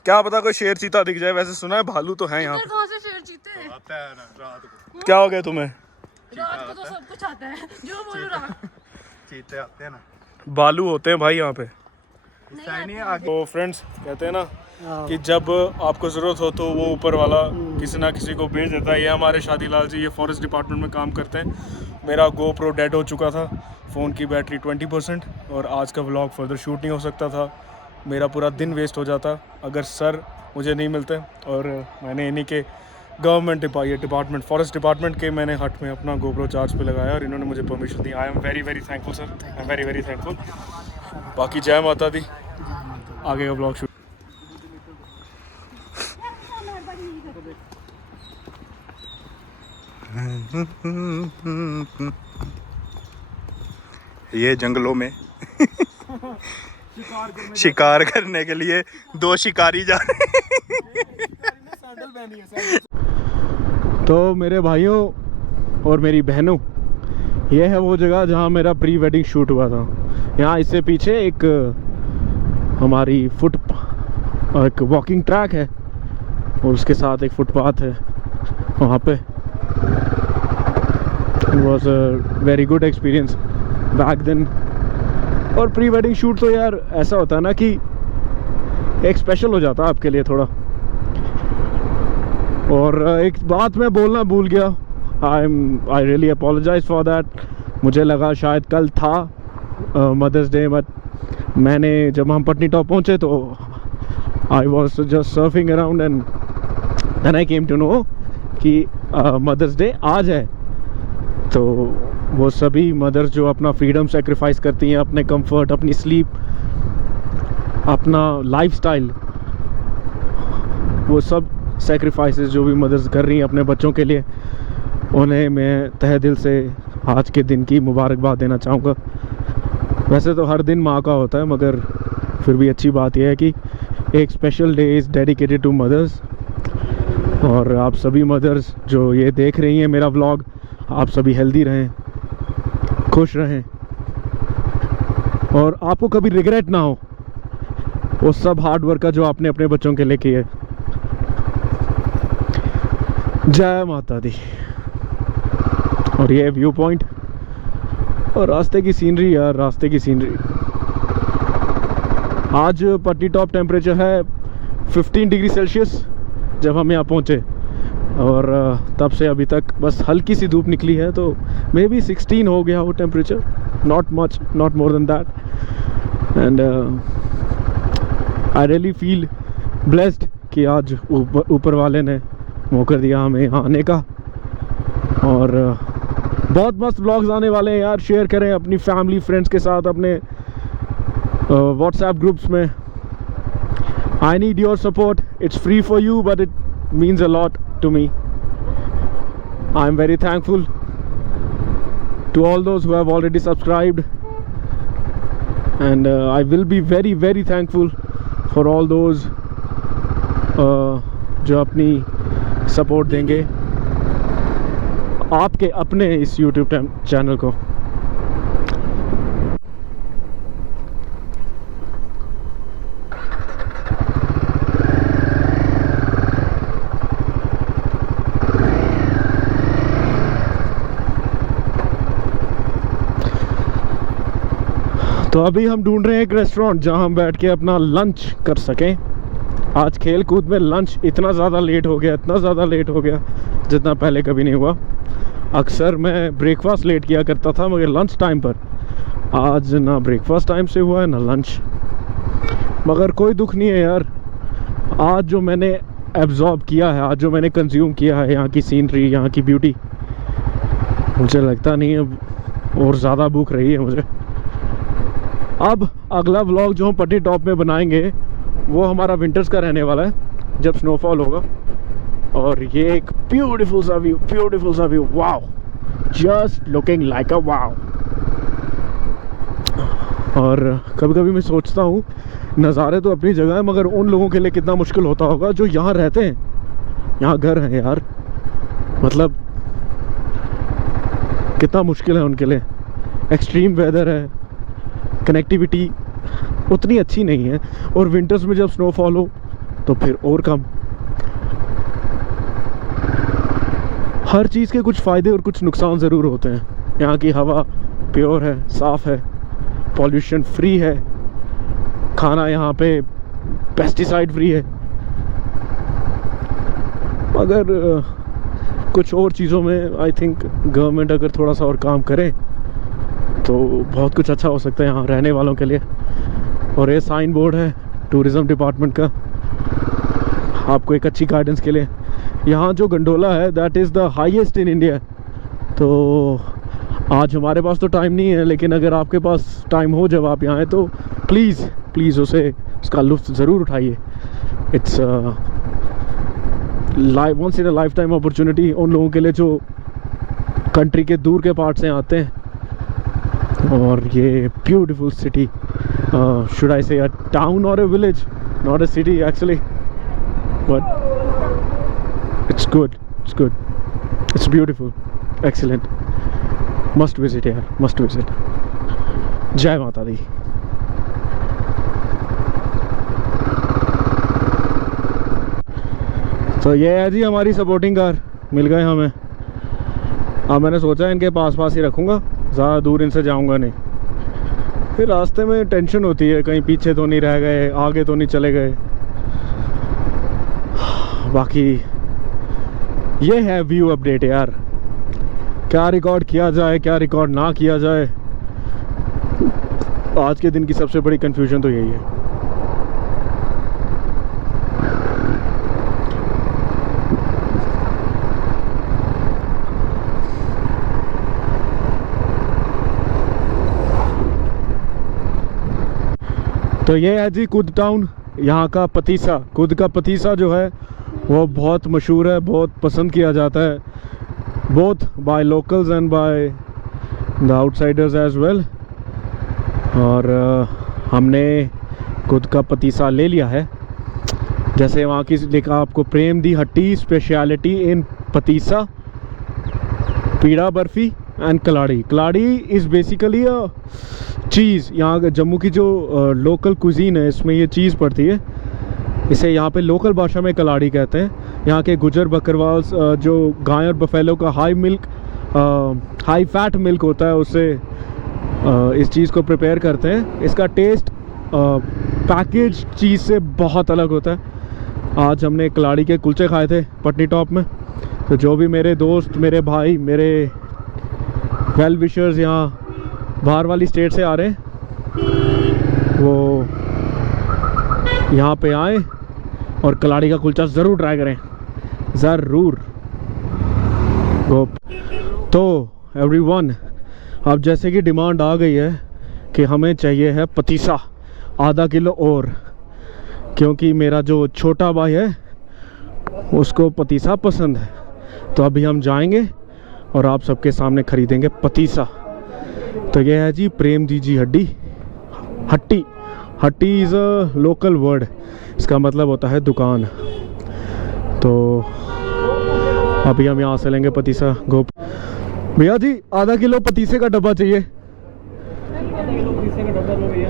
क्या पता कोई शेर चीता दिख जाए। वैसे सुना है भालू तो है यहाँ पे। कहाँ से शेर चीते? आता है ना रात को। क्या हो गया तुम्हें? रात को तो सब कुछ आता है, जो बोलो रात। चीते आते हैं ना, भालू होते हैं भाई यहाँ पे। नहीं आगे। तो फ्रेंड्स कहते हैं ना कि जब आपको ज़रूरत हो तो वो ऊपर वाला किसी ना किसी को भेज देता है। ये हमारे शादीलाल जी, ये फॉरेस्ट डिपार्टमेंट में काम करते हैं। मेरा गोप्रो डेड हो चुका था, फ़ोन की बैटरी 20%, और आज का व्लॉग फर्दर शूट नहीं हो सकता था। मेरा पूरा दिन वेस्ट हो जाता अगर सर मुझे नहीं मिलते। और मैंने इन्हीं के गवर्नमेंट डिपार्टमेंट, फॉरेस्ट डिपार्टमेंट के मैंने हट में अपना गोप्रो चार्ज पे लगाया और इन्होंने मुझे permission the. I am very very thankful sir, I am very very thankful. बाकी जय माता दी। आगे का व्लॉग शूट। ये जंगलों में शिकार करने के लिए दो शिकारी जा रहे हैं। तो मेरे भाइयों और मेरी बहनों, ये है वो जगह जहाँ मेरा प्री वेडिंग शूट हुआ था। यहाँ इससे पीछे एक हमारी एक वॉकिंग ट्रैक है और उसके साथ एक फुटपाथ है वहाँ पे। It was a very good experience back then. और प्री वेडिंग शूट तो यार ऐसा होता है ना कि एक स्पेशल हो जाता है आपके लिए थोड़ा। और एक बात मैं बोलना भूल गया, I really apologise for that. मुझे लगा शायद कल था मदर्स डे, बट मैंने जब हम पटनी टॉप पहुँचे तो I was just surfing around and then I came to know कि मदर्स डे आज है। तो वो सभी मदर्स जो अपना फ्रीडम सेक्रीफाइस करती हैं, अपने कंफर्ट, अपनी स्लीप, अपना लाइफस्टाइल, वो सब सेक्रीफाइसेस जो भी मदर्स कर रही हैं अपने बच्चों के लिए, उन्हें मैं तहे दिल से आज के दिन की मुबारकबाद देना चाहूँगा। वैसे तो हर दिन माँ का होता है, मगर फिर भी अच्छी बात यह है कि एक special day is dedicated to mothers. और आप सभी मदर्स जो ये देख रही हैं मेरा व्लॉग, आप सभी हेल्दी रहें, खुश रहें, और आपको कभी रिग्रेट ना हो वो सब हार्ड वर्क का जो आपने अपने बच्चों के लिए किए। जय माता दी। और ये व्यू पॉइंट और रास्ते की सीनरी, यार रास्ते की सीनरी। आज पटनी टॉप टेम्परेचर है 15 डिग्री सेल्सियस जब हम यहाँ पहुँचे, और तब से अभी तक बस हल्की सी धूप निकली है, तो मे बी 16 हो गया वो temperature, not much, not more than that. And I really feel blessed कि आज ऊपर वाले ने मौका दिया हमें यहाँ आने का। और बहुत मस्त व्लॉग्स आने वाले हैं यार। शेयर करें अपनी फैमिली फ्रेंड्स के साथ, अपने व्हाट्सएप ग्रुप्स में, I need your support. It's free for you, but it means a lot to me. I'm very thankful to all those who have already subscribed, and I will be very very thankful for all those जो अपनी support देंगे आपके अपने इस YouTube channel को। तो अभी हम ढूंढ रहे हैं एक रेस्टोरेंट जहां हम बैठ के अपना लंच कर सकें। आज खेल कूद में लंच इतना ज़्यादा लेट हो गया, इतना ज़्यादा लेट हो गया जितना पहले कभी नहीं हुआ। अक्सर मैं ब्रेकफास्ट लेट किया करता था, मगर लंच टाइम पर आज ना ब्रेकफास्ट टाइम से हुआ है ना लंच। मगर कोई दुख नहीं है यार, आज जो मैंने एब्जॉर्ब किया है, आज जो मैंने कंज्यूम किया है यहाँ की सीनरी, यहाँ की ब्यूटी, मुझे लगता नहीं है और ज़्यादा भूख रही है मुझे। अब अगला व्लॉग जो हम पट्टी टॉप में बनाएंगे वो हमारा विंटर्स का रहने वाला है, जब स्नोफॉल होगा। और ये एक ब्यूटीफुल सा view, wow, just looking like a wow. और कभी कभी मैं सोचता हूँ नज़ारे तो अपनी जगह है, मगर उन लोगों के लिए कितना मुश्किल होता होगा जो यहाँ रहते हैं, यहाँ घर है यार, मतलब कितना मुश्किल है उनके लिए। एक्सट्रीम वेदर है, कनेक्टिविटी उतनी अच्छी नहीं है, और विंटर्स में जब स्नोफॉल हो तो फिर और कम। हर चीज़ के कुछ फ़ायदे और कुछ नुकसान ज़रूर होते हैं। यहाँ की हवा प्योर है, साफ़ है, पॉल्यूशन फ्री है, खाना यहाँ पे पेस्टिसाइड फ्री है, मगर कुछ और चीज़ों में आई थिंक गवर्नमेंट अगर थोड़ा सा और काम करे तो बहुत कुछ अच्छा हो सकता है यहाँ रहने वालों के लिए। और ये साइन बोर्ड है टूरिज़्म डिपार्टमेंट का, आपको एक अच्छी गाइडेंस के लिए। यहाँ जो गंडोला है that is the highest in India. तो आज हमारे पास तो टाइम नहीं है, लेकिन अगर आपके पास टाइम हो जब आप यहाँ आए तो प्लीज़ उसका लुत्फ़ ज़रूर उठाइए। It's once in a lifetime opportunity उन लोगों के लिए जो कंट्री के दूर के पार्ट से आते हैं। और ये beautiful city, should I say a town or a village, not a city actually, but it's good, it's beautiful, excellent, must visit यार, must visit। जय माता दी। तो ये है जी हमारी सपोर्टिंग कार, मिल गए हमें। अब मैंने सोचा इनके पास ही रखूँगा, ज़्यादा दूर इनसे जाऊँगा नहीं, फिर रास्ते में टेंशन होती है कहीं पीछे तो नहीं रह गए, आगे तो नहीं चले गए। बाकी ये है व्यू अपडेट यार, क्या रिकॉर्ड किया जाए क्या रिकॉर्ड ना किया जाए, आज के दिन की सबसे बड़ी कंफ्यूजन तो यही है। तो ये है जी कुद टाउन, यहाँ का पतीसा। कुद का पतीसा जो है वो बहुत मशहूर है, बहुत पसंद किया जाता है, both by locals and by the outsiders as well. और हमने कुद का पतीसा ले लिया है। जैसे वहाँ की लिखा आपको, प्रेम दी हट्टी स्पेशलिटी इन पतीसा, पीड़ा barfi and kalari. Kalari is basically अ चीज़, यहाँ जम्मू की जो लोकल कुजीन है इसमें ये चीज़ पड़ती है, इसे यहाँ पे लोकल भाषा में कलाड़ी कहते हैं। यहाँ के गुजर बकरवाल जो गाय और बफेलो का हाई फैट मिल्क होता है, उससे इस चीज़ को प्रिपेयर करते हैं। इसका टेस्ट पैकेज चीज़ से बहुत अलग होता है। आज हमने कलाड़ी के कुलचे खाए थे पटनी टॉप में। तो जो भी मेरे दोस्त, मेरे भाई, मेरे वेल विशर्स यहाँ बाहर वाली स्टेट से आ रहे हैं, वो यहाँ पे आए और कलाड़ी का कुलचा ज़रूर ट्राई करें, ज़रूर। तो एवरीवन, अब जैसे कि डिमांड आ गई है कि हमें चाहिए है पतीसा आधा किलो और। क्योंकि मेरा जो छोटा भाई है उसको पतीसा पसंद है। तो अभी हम जाएंगे और आप सबके सामने खरीदेंगे पतीसा। तो ये है जी प्रेम जी हड्डी हट्टी। हट्टी इज़ अ लोकल वर्ड, इसका मतलब होता है दुकान। तो अभी हम यहाँ से लेंगे पतीसा। गोप भैया जी आधा किलो पतीसे का डब्बा चाहिए।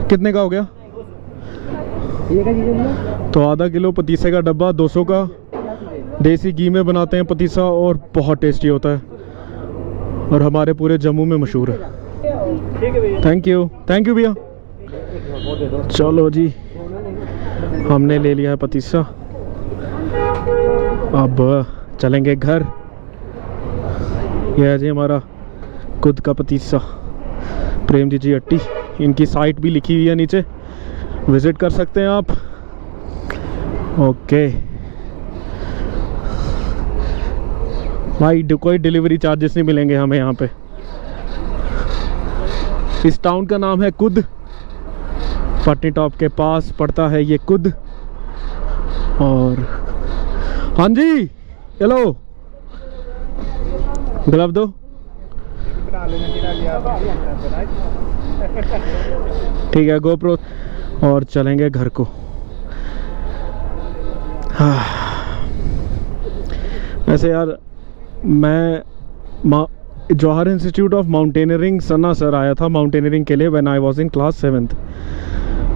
कितने का हो गया? तो आधा किलो पतीसे का डब्बा 200 का। देसी घी में बनाते हैं पतीसा और बहुत टेस्टी होता है और हमारे पूरे जम्मू में मशहूर है। थैंक यू भैया। चलो जी हमने ले लिया है पतीसा, अब चलेंगे घर। यह है जी हमारा खुद का पतीसा, प्रेम जी हट्टी। इनकी साइट भी लिखी हुई है नीचे, विज़िट कर सकते हैं आप। ओके भाई कोई डिलीवरी चार्जेस नहीं मिलेंगे हमें यहाँ पे। इस टाउन का नाम है कुद, पटनी टॉप के पास पड़ता है ये कुद। और हाँ जी हेलो ग्लव दो। ठीक है गोप्रो। और चलेंगे घर को। वैसे यार मैं जौहर इंस्टीट्यूट ऑफ माउंटेनियरिंग सन्ना सर आया था माउंटेनियरिंग के लिए when I was in class 7th।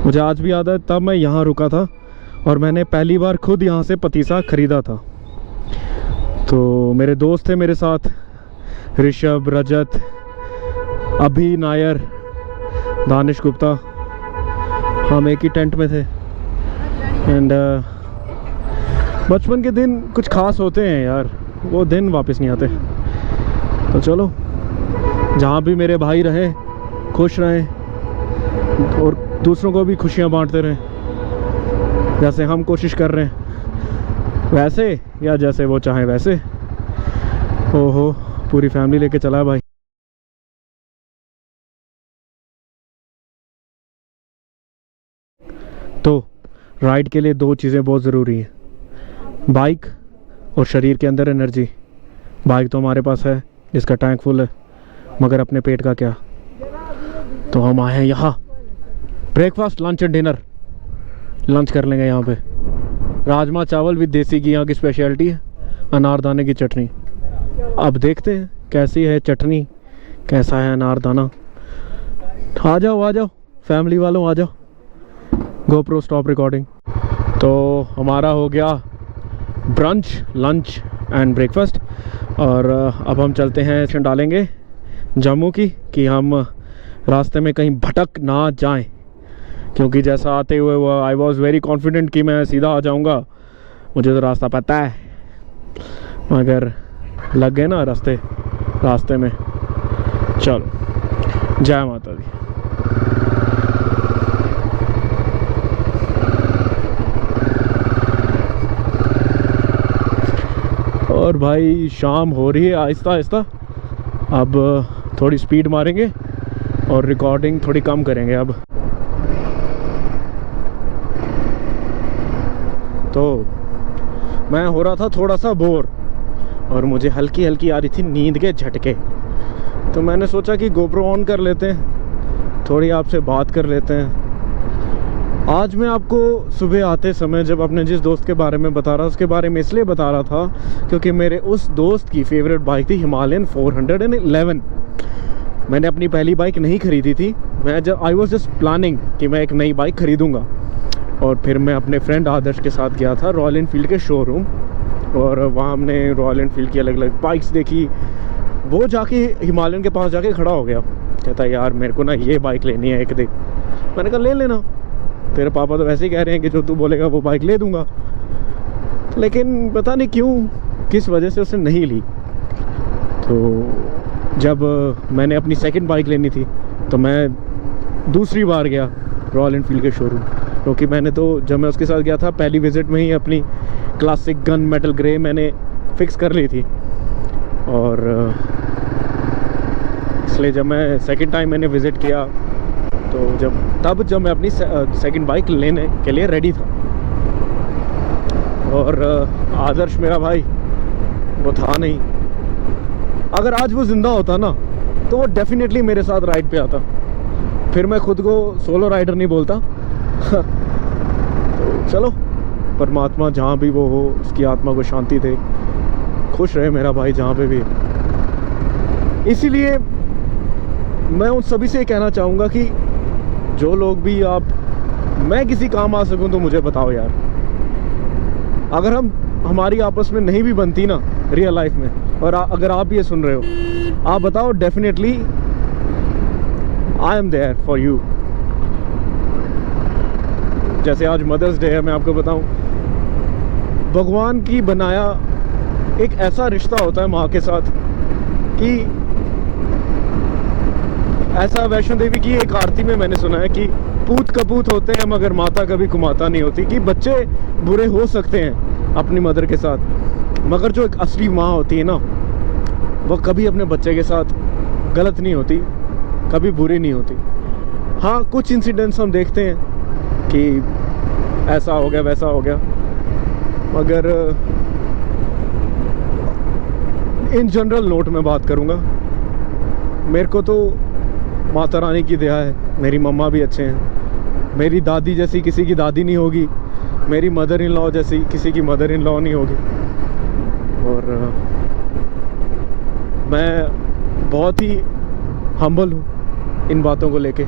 मुझे आज भी याद है तब मैं यहाँ रुका था और मैंने पहली बार खुद यहाँ से पतीसा ख़रीदा था। तो मेरे दोस्त थे मेरे साथ, ऋषभ, रजत, अभी नायर, दानिश गुप्ता, हम एक ही टेंट में थे। एंड बचपन के दिन कुछ खास होते हैं यार, वो दिन वापस नहीं आते। तो चलो जहाँ भी मेरे भाई रहे खुश रहें और दूसरों को भी खुशियाँ बांटते रहें, जैसे हम कोशिश कर रहे हैं वैसे, या जैसे वो चाहें वैसे। ओहो पूरी फैमिली लेके चला है भाई। तो राइड के लिए दो चीज़ें बहुत ज़रूरी हैं, बाइक और शरीर के अंदर एनर्जी। बाइक तो हमारे पास है जिसका टैंक फुल है, मगर अपने पेट का क्या। तो हम आए हैं यहाँ breakfast lunch and dinner, lunch कर लेंगे यहाँ पे। राजमा चावल विद देसी घी यहाँ की स्पेशलिटी है, अनारदाने की चटनी। अब देखते हैं कैसी है चटनी, कैसा है अनारदाना। आ जाओ फैमिली वालों आ जाओ। GoPro stop recording. तो हमारा हो गया ब्रंच, लंच एंड ब्रेकफास्ट और अब हम चलते हैं, डालेंगे जम्मू की कि हम रास्ते में कहीं भटक ना जाएं, क्योंकि जैसा आते हुए वो आई वॉज़ वेरी कॉन्फिडेंट कि मैं सीधा आ जाऊंगा, मुझे तो रास्ता पता है, मगर लग गए ना रास्ते में। चलो जय माता दी। और भाई शाम हो रही है आहिस्ता आहिस्ता, अब थोड़ी स्पीड मारेंगे और रिकॉर्डिंग थोड़ी कम करेंगे अब। तो मैं हो रहा था थोड़ा सा बोर और मुझे हल्की हल्की आ रही थी नींद के झटके, तो मैंने सोचा कि गोप्रो ऑन कर लेते हैं, थोड़ी आपसे बात कर लेते हैं। आज मैं आपको सुबह आते समय जब अपने जिस दोस्त के बारे में बता रहा, उसके बारे में इसलिए बता रहा था क्योंकि मेरे उस दोस्त की फेवरेट बाइक थी हिमालयन 411। मैंने अपनी पहली बाइक नहीं ख़रीदी थी, मैं जब आई वॉज जस्ट प्लानिंग कि मैं एक नई बाइक ख़रीदूँगा। और फिर मैं अपने फ्रेंड आदर्श के साथ गया था रॉयल एनफील्ड के शोरूम, और वहाँ हमने रॉयल एनफील्ड की अलग अलग बाइक्स देखी। वो जाके हिमालयन के पास जाके खड़ा हो गया, कहता यार मेरे को ना ये बाइक लेनी है एक दिन। मैंने कहा ले लेना, तेरे पापा तो वैसे ही कह रहे हैं कि जो तू बोलेगा वो बाइक ले दूंगा। लेकिन पता नहीं क्यों, किस वजह से उसने नहीं ली। तो जब मैंने अपनी सेकंड बाइक लेनी थी तो मैं दूसरी बार गया रॉयल एनफील्ड के शोरूम, क्योंकि मैंने तो जब मैं उसके साथ गया था पहली विज़िट में ही अपनी क्लासिक गन मेटल ग्रे मैंने फ़िक्स कर ली थी। और इसलिए जब मैं सेकंड टाइम मैंने विज़िट किया तो जब मैं अपनी सेकंड बाइक लेने के लिए रेडी था, और आदर्श मेरा भाई वो था नहीं। अगर आज वो ज़िंदा होता ना तो वो डेफिनेटली मेरे साथ राइड पे आता। फिर मैं खुद को सोलो राइडर नहीं बोलता। तो चलो, परमात्मा जहाँ भी वो हो उसकी आत्मा को शांति दे, खुश रहे मेरा भाई जहाँ पे भी है। इसीलिए मैं उन सभी से कहना चाहूँगा कि जो लोग भी मैं किसी काम आ सकूँ तो मुझे बताओ यार। अगर हमारी आपस में नहीं भी बनती ना रियल लाइफ में, और अगर आप ये सुन रहे हो, आप बताओ, definitely I am there for you. जैसे आज मदर्स डे है, मैं आपको बताऊं, भगवान की बनाया एक ऐसा रिश्ता होता है माँ के साथ कि ऐसा वैष्णो देवी की एक आरती में मैंने सुना है कि पूत कपूत होते हैं मगर माता कभी कुमाता नहीं होती। कि बच्चे बुरे हो सकते हैं अपनी मदर के साथ, मगर जो एक असली माँ होती है ना, वो कभी अपने बच्चे के साथ गलत नहीं होती, कभी बुरी नहीं होती। हाँ, कुछ इंसिडेंट्स हम देखते हैं कि ऐसा हो गया वैसा हो गया, मगर इन जनरल नोट में बात करूँगा, मेरे को तो माता रानी की दया है। मेरी मम्मा भी अच्छे हैं, मेरी दादी जैसी किसी की दादी नहीं होगी, मेरी मदर इन लॉ जैसी किसी की मदर इन लॉ नहीं होगी। और मैं बहुत ही हम्बल हूँ इन बातों को लेके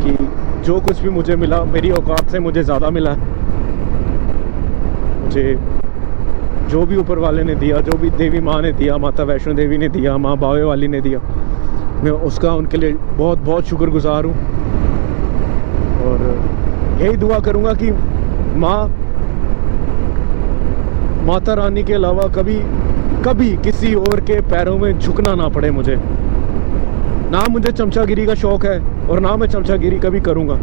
कि जो कुछ भी मुझे मिला मेरी औकात से मुझे ज़्यादा मिला है। मुझे जो भी ऊपर वाले ने दिया, जो भी देवी माँ ने दिया, माता वैष्णो देवी ने दिया, माँ बावे वाली ने दिया, मैं उसका उनके लिए बहुत बहुत शुक्रगुजार हूँ। और यही दुआ करूँगा कि माता रानी के अलावा कभी किसी और के पैरों में झुकना ना पड़े मुझे। ना मुझे चमचागिरी का शौक़ है और ना मैं चमचागिरी कभी करूँगा।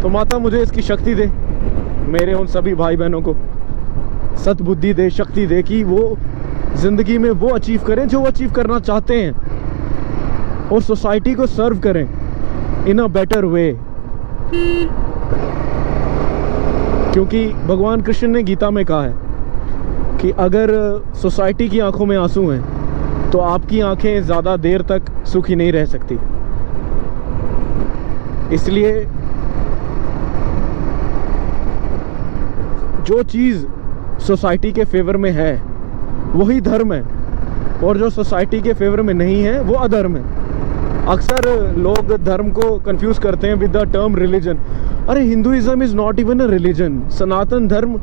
तो माता मुझे इसकी शक्ति दे, मेरे उन सभी भाई बहनों को सद्बुद्धि दे, शक्ति दे कि वो ज़िंदगी में वो अचीव करें जो वो अचीव करना चाहते हैं, और सोसाइटी को सर्व करें इन अ बेटर वे। क्योंकि भगवान कृष्ण ने गीता में कहा है कि अगर सोसाइटी की आंखों में आंसू हैं तो आपकी आंखें ज़्यादा देर तक सुखी नहीं रह सकती। इसलिए जो चीज़ सोसाइटी के फेवर में है वही धर्म है, और जो सोसाइटी के फेवर में नहीं है वो अधर्म है। अक्सर लोग धर्म को कंफ्यूज करते हैं विद द टर्म रिलीजन। अरे, Hinduism is not even a religion. Sanatan Dharma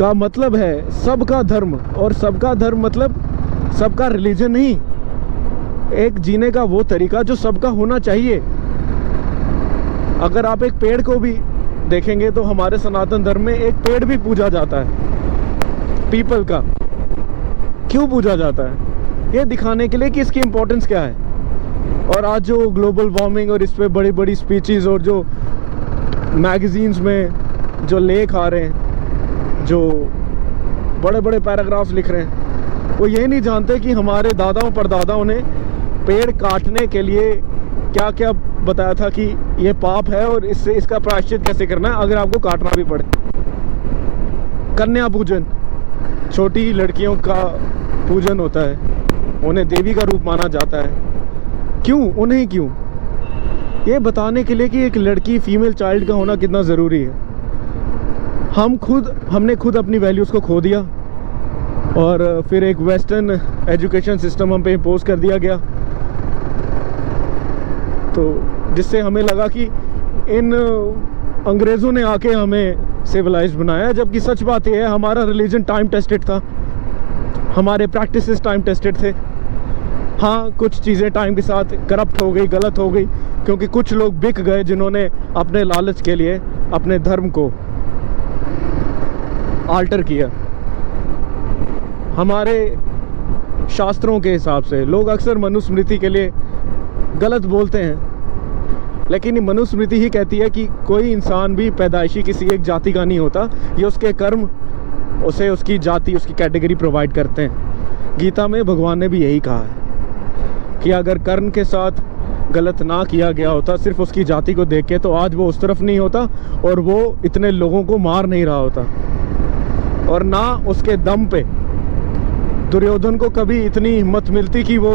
का मतलब है सबका धर्म, और सबका धर्म मतलब सबका रिलीजन नहीं, एक जीने का वो तरीका जो सबका होना चाहिए। अगर आप एक पेड़ को भी देखेंगे तो हमारे सनातन धर्म में एक पेड़ भी पूजा जाता है, पीपल का। क्यों पूजा जाता है? ये दिखाने के लिए कि इसकी इम्पोर्टेंस क्या है। और आज जो ग्लोबल वार्मिंग और इस पे बड़ी बड़ी स्पीचेस और जो मैगजीन्स में जो लेख आ रहे हैं, जो बड़े बड़े पैराग्राफ्स लिख रहे हैं, वो ये नहीं जानते कि हमारे दादाओं परदादाओं ने पेड़ काटने के लिए क्या क्या बताया था कि ये पाप है और इससे इसका प्रायश्चित कैसे करना है अगर आपको काटना भी पड़े। कन्या पूजन, छोटी लड़कियों का पूजन होता है, उन्हें देवी का रूप माना जाता है। क्यों? उन्हें क्यों? ये बताने के लिए कि एक लड़की, फीमेल चाइल्ड का होना कितना ज़रूरी है। हमने खुद अपनी वैल्यूज़ को खो दिया, और फिर एक वेस्टर्न एजुकेशन सिस्टम हम पे इम्पोज कर दिया गया, तो जिससे हमें लगा कि इन अंग्रेज़ों ने आके हमें सिविलाइज्ड बनाया। जबकि सच बात यह है, हमारा रिलीजन टाइम टेस्टेड था, हमारे प्रैक्टिसेस टाइम टेस्टेड थे। हाँ, कुछ चीज़ें टाइम के साथ करप्ट हो गई, गलत हो गई, क्योंकि कुछ लोग बिक गए जिन्होंने अपने लालच के लिए अपने धर्म को आल्टर किया। हमारे शास्त्रों के हिसाब से लोग अक्सर मनुस्मृति के लिए गलत बोलते हैं, लेकिन मनुस्मृति ही कहती है कि कोई इंसान भी पैदाइशी किसी एक जाति का नहीं होता, ये उसके कर्म उसे उसकी जाति, उसकी कैटेगरी प्रोवाइड करते हैं। गीता में भगवान ने भी यही कहा है कि अगर कर्म के साथ गलत ना किया गया होता सिर्फ उसकी जाति को देख के, तो आज वो उस तरफ नहीं होता और वो इतने लोगों को मार नहीं रहा होता। और ना उसके दम पे दुर्योधन को कभी इतनी हिम्मत मिलती कि वो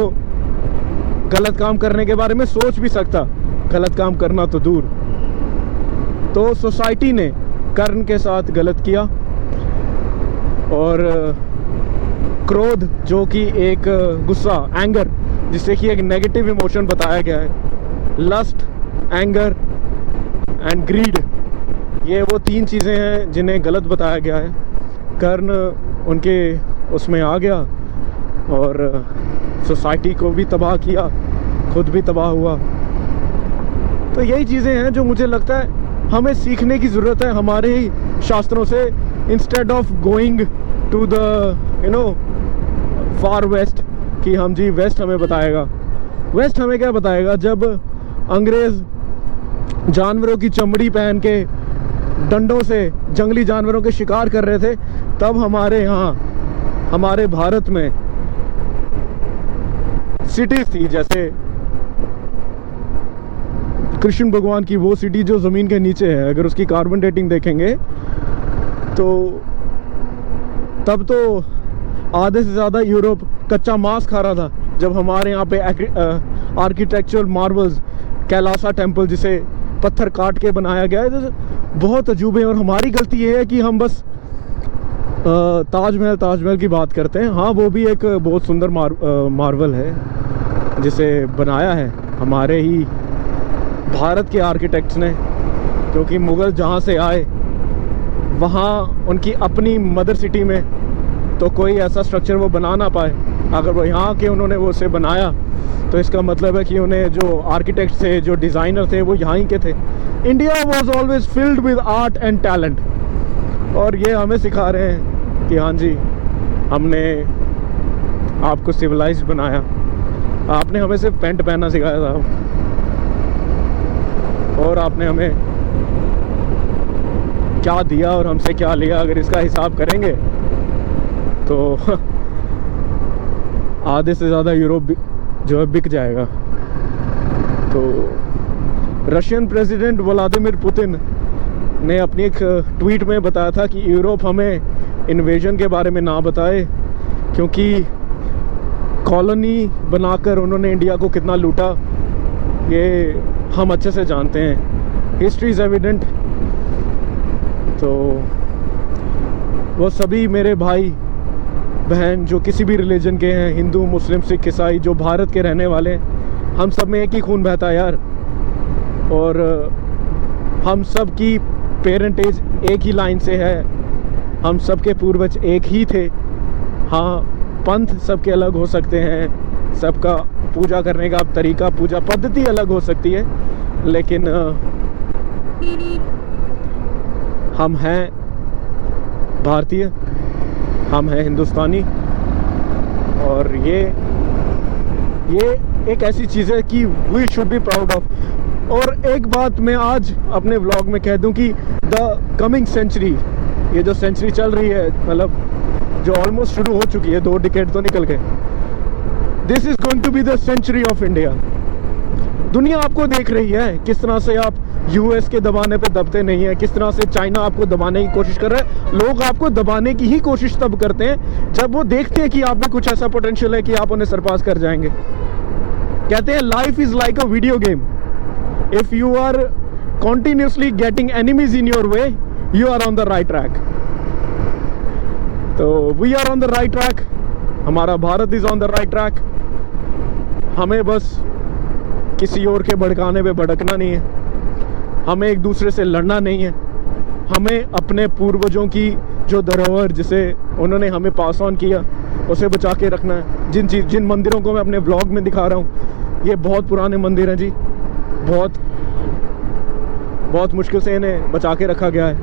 गलत काम करने के बारे में सोच भी सकता, गलत काम करना तो दूर। तो सोसाइटी ने कर्ण के साथ गलत किया। और क्रोध जो कि एक गुस्सा, एंगर, जिससे कि एक नेगेटिव इमोशन बताया गया है, लस्ट, एंगर एंड ग्रीड, ये वो 3 चीज़ें हैं जिन्हें गलत बताया गया है। कर्ण उनके उसमें आ गया और सोसाइटी को भी तबाह किया, खुद भी तबाह हुआ। तो यही चीज़ें हैं जो मुझे लगता है हमें सीखने की ज़रूरत है हमारे ही शास्त्रों से, instead of going to the far west, कि हम जी वेस्ट हमें बताएगा। वेस्ट हमें क्या बताएगा? जब अंग्रेज़ जानवरों की चमड़ी पहन के डंडों से जंगली जानवरों के शिकार कर रहे थे, तब हमारे यहाँ, हमारे भारत में सिटीज़ थी, जैसे कृष्ण भगवान की वो सिटी जो ज़मीन के नीचे है। अगर उसकी कार्बन डेटिंग देखेंगे तो तब तो आधे से ज़्यादा यूरोप कच्चा मांस खा रहा था, जब हमारे यहाँ पे आर्किटेक्चरल मार्वल्स, कैलासा टेम्पल जिसे पत्थर काट के बनाया गया है, तो बहुत अजूबे हैं। और हमारी गलती ये है कि हम बस ताजमहल की बात करते हैं। हाँ, वो भी एक बहुत सुंदर मार्वल है जिसे बनाया है हमारे ही भारत के आर्किटेक्ट्स ने, क्योंकि मुग़ल जहाँ से आए वहाँ उनकी अपनी मदर सिटी में तो कोई ऐसा स्ट्रक्चर वो बना ना पाए। अगर वो यहाँ के उन्होंने वो उसे बनाया तो इसका मतलब है कि उन्हें जो आर्किटेक्ट थे, जो डिज़ाइनर थे, वो यहाँ ही के थे। India was always filled with art and talent, और ये हमें सिखा रहे हैं कि हाँ जी, हमने आपको सिविलाइज्ड बनाया, आपने हमें सिर्फ पैंट पहनना सिखाया था और आपने हमें क्या दिया और हमसे क्या लिया। अगर इसका हिसाब करेंगे तो आधे से ज़्यादा यूरोप जो है बिक जाएगा। तो रशियन प्रेसिडेंट व्लादिमीर पुतिन ने अपनी एक ट्वीट में बताया था कि यूरोप हमें इन्वेजन के बारे में ना बताए, क्योंकि कॉलोनी बनाकर उन्होंने इंडिया को कितना लूटा ये हम अच्छे से जानते हैं। History is evident. तो वो सभी मेरे भाई बहन जो किसी भी रिलीजन के हैं, हिंदू, मुस्लिम, सिख, ईसाई, जो भारत के रहने वाले हैं, हम सब में एक ही खून बहता है यार। और हम सब की पेरेंटेज एक ही लाइन से है, हम सब के पूर्वज एक ही थे। हाँ, पंथ सबके अलग हो सकते हैं, सबका पूजा करने का तरीका, पूजा पद्धति अलग हो सकती है, लेकिन हम हैं भारतीय, हम हैं हिंदुस्तानी। और ये एक ऐसी चीज़ है कि we should be proud of. और एक बात मैं आज अपने व्लॉग में कह दूं कि द कमिंग सेंचुरी, ये जो सेंचुरी चल रही है, मतलब जो ऑलमोस्ट शुरू हो चुकी है, 2 डिकेड तो निकल गए, this is going to be the century of India. दुनिया आपको देख रही है, किस तरह से आप यूएस के दबाने पे दबते नहीं है, किस तरह से चाइना आपको दबाने की कोशिश कर रहा है। लोग आपको दबाने की ही कोशिश तब करते हैं जब वो देखते हैं कि आप में कुछ ऐसा पोटेंशियल है कि आप उन्हें सरपास कर जाएंगे। कहते हैं life is like a video game, if you are continuously getting enemies in your way, you are on the right track. तो we are on the right track, हमारा Bharat is on the right track. हमें बस किसी और के भड़काने पे भड़कना नहीं है, हमें एक दूसरे से लड़ना नहीं है, हमें अपने पूर्वजों की जो धरोहर जिसे उन्होंने हमें पास ऑन किया उसे बचा के रखना है। जिन मंदिरों को मैं अपने ब्लॉग में दिखा रहा हूँ, ये बहुत पुराने मंदिर हैं जी, बहुत मुश्किल से इन्हें बचा के रखा गया है।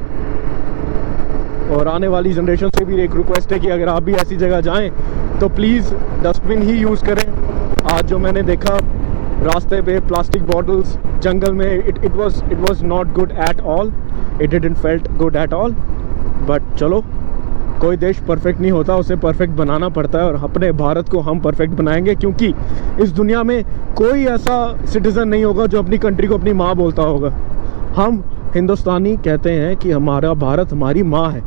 और आने वाली जनरेशन से भी एक रिक्वेस्ट है कि अगर आप भी ऐसी जगह जाएं तो प्लीज़ डस्टबिन ही यूज़ करें। आज जो मैंने देखा रास्ते पे प्लास्टिक बॉटल्स जंगल में, it was not good at all, it didn't felt good at all. But चलो, कोई देश परफेक्ट नहीं होता, उसे परफेक्ट बनाना पड़ता है, और अपने भारत को हम परफेक्ट बनाएंगे, क्योंकि इस दुनिया में कोई ऐसा सिटीज़न नहीं होगा जो अपनी कंट्री को अपनी माँ बोलता होगा। हम हिंदुस्तानी कहते हैं कि हमारा भारत हमारी माँ है।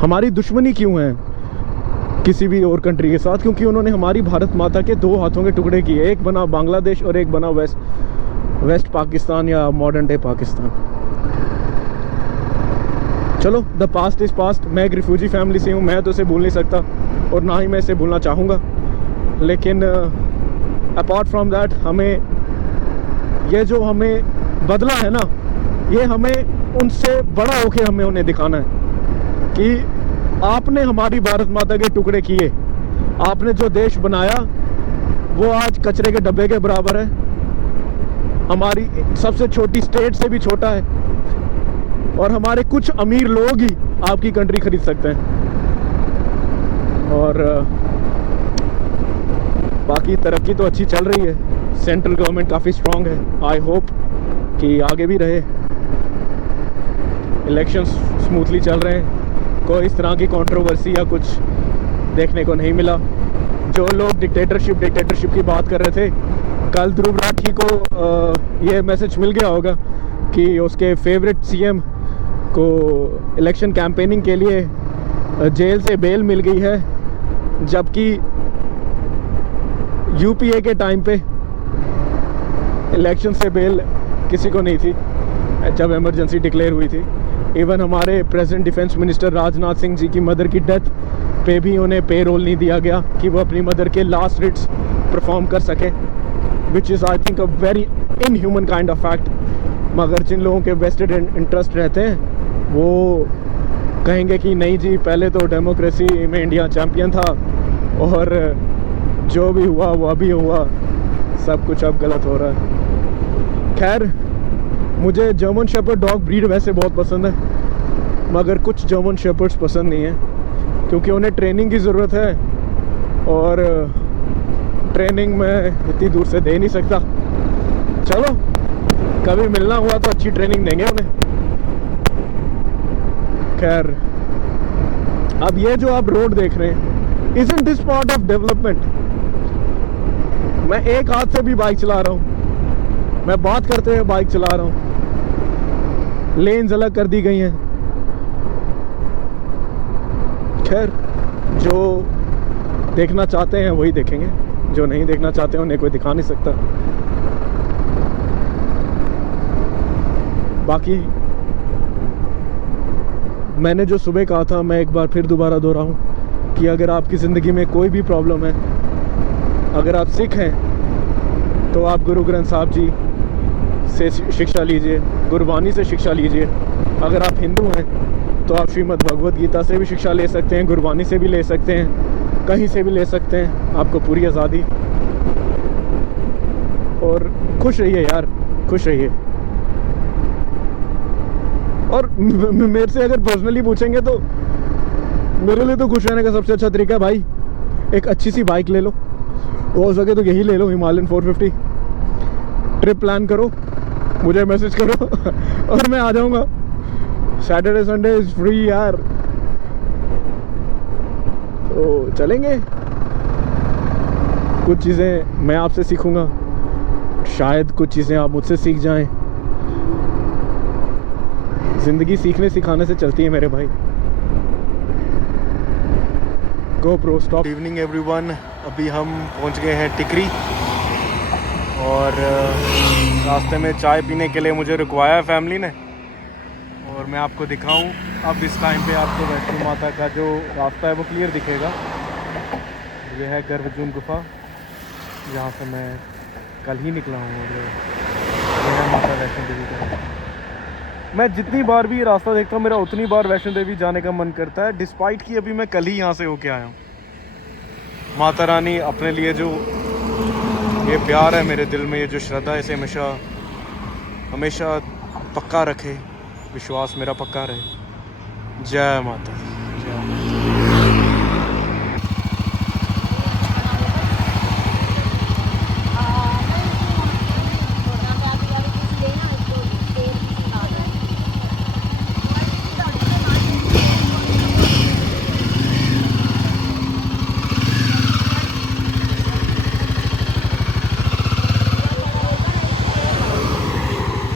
हमारी दुश्मनी क्यों है किसी भी और कंट्री के साथ? क्योंकि उन्होंने हमारी भारत माता के 2 हाथों के टुकड़े किए, एक बना बांग्लादेश और एक बना वेस्ट पाकिस्तान या मॉडर्न डे पाकिस्तान। चलो, द पास्ट इज़ पास्ट। मैं एक रिफ्यूजी फैमिली से हूँ, मैं तो इसे भूल नहीं सकता और ना ही मैं इसे भूलना चाहूँगा। लेकिन अपार्ट फ्रॉम दैट, हमें ये जो हमें बदला है ना, ये हमें उनसे बड़ा होके हमें उन्हें दिखाना है कि आपने हमारी भारत माता के टुकड़े किए, आपने जो देश बनाया वो आज कचरे के डब्बे के बराबर है, हमारी सबसे छोटी स्टेट से भी छोटा है, और हमारे कुछ अमीर लोग ही आपकी कंट्री खरीद सकते हैं। और बाकी तरक्की तो अच्छी चल रही है, सेंट्रल गवर्नमेंट काफ़ी स्ट्रांग है। आई होप कि आगे भी रहे। इलेक्शंस स्मूथली चल रहे हैं, कोई इस तरह की कंट्रोवर्सी या कुछ देखने को नहीं मिला। जो लोग डिक्टेटरशिप की बात कर रहे थे, कल ध्रुव राठी को ये मैसेज मिल गया होगा कि उसके फेवरेट सीएम को इलेक्शन कैंपेनिंग के लिए जेल से बेल मिल गई है, जबकि यूपीए के टाइम पे इलेक्शन से बेल किसी को नहीं थी जब इमरजेंसी डिक्लेयर हुई थी। इवन हमारे present defence minister Rajnath Singh ji की मदर की डेथ पे भी उन्हें पे रोल नहीं दिया गया कि वो अपनी मदर के लास्ट रिट्स परफॉर्म कर सकें, which is I think a very inhuman kind of fact. मगर जिन लोगों के वेस्टेड इंटरेस्ट रहते हैं वो कहेंगे कि नहीं जी, पहले तो डेमोक्रेसी में इंडिया चैम्पियन था और जो भी हुआ वो अभी हुआ, सब कुछ अब गलत हो रहा है। खैर, मुझे जर्मन शेपर्ड डॉग ब्रीड वैसे बहुत पसंद है, मगर कुछ जर्मन शेपर्ड्स पसंद नहीं है क्योंकि उन्हें ट्रेनिंग की ज़रूरत है, और ट्रेनिंग मैं इतनी दूर से दे नहीं सकता। चलो, कभी मिलना हुआ तो अच्छी ट्रेनिंग देंगे उन्हें। खैर, अब ये जो आप रोड देख रहे हैं, isn't this part of development? मैं एक हाथ से भी बाइक चला रहा हूँ, मैं बात करते हुए बाइक चला रहा हूँ, लेन्स अलग कर दी गई हैं। खैर, जो देखना चाहते हैं वही देखेंगे, जो नहीं देखना चाहते हैं उन्हें कोई दिखा नहीं सकता। बाकी मैंने जो सुबह कहा था, मैं एक बार फिर दोबारा दोहराऊं कि अगर आपकी ज़िंदगी में कोई भी प्रॉब्लम है, अगर आप सिख हैं तो आप गुरु ग्रंथ साहब जी से शिक्षा लीजिए, गुरबानी से शिक्षा लीजिए। अगर आप हिंदू हैं तो आप श्रीमद् भगवद गीता से भी शिक्षा ले सकते हैं, गुरबानी से भी ले सकते हैं, कहीं से भी ले सकते हैं, आपको पूरी आज़ादी। और खुश रहिए यार, खुश रहिए। और मेरे से अगर पर्सनली पूछेंगे तो मेरे लिए तो खुश रहने का सबसे अच्छा तरीका है भाई, एक अच्छी सी बाइक ले लो, हो सके तो यही ले लो, हिमालयन 450। ट्रिप प्लान करो, मुझे मैसेज करो और मैं आ जाऊंगा। सैटरडे संडे इज फ्री यार, तो चलेंगे। कुछ चीज़ें मैं आपसे सीखूंगा, शायद कुछ चीज़ें आप मुझसे सीख जाएं। ज़िंदगी सीखने सिखाने से चलती है मेरे भाई। गो प्रो स्टॉप। इवनिंग एवरीवन, अभी हम पहुंच गए हैं टिकरी, और रास्ते में चाय पीने के लिए मुझे रुकवाया है फैमिली ने, और मैं आपको दिखाऊं। अब इस टाइम पे आपको वैष्णो माता का जो रास्ता है वो क्लियर दिखेगा। ये है गर्भजून गुफा, जहाँ से मैं कल ही निकला हूँ, और ये है माता वैष्णो देवी का। मैं जितनी बार भी ये रास्ता देखता हूँ, मेरा उतनी बार वैष्णो देवी जाने का मन करता है, डिस्पाइट कि अभी मैं कल ही यहाँ से होके आया हूँ। माता रानी अपने लिए जो ये प्यार है मेरे दिल में, ये जो श्रद्धा है, इसे हमेशा पक्का रखे, विश्वास मेरा पक्का रहे। जय माता दी, जय माता।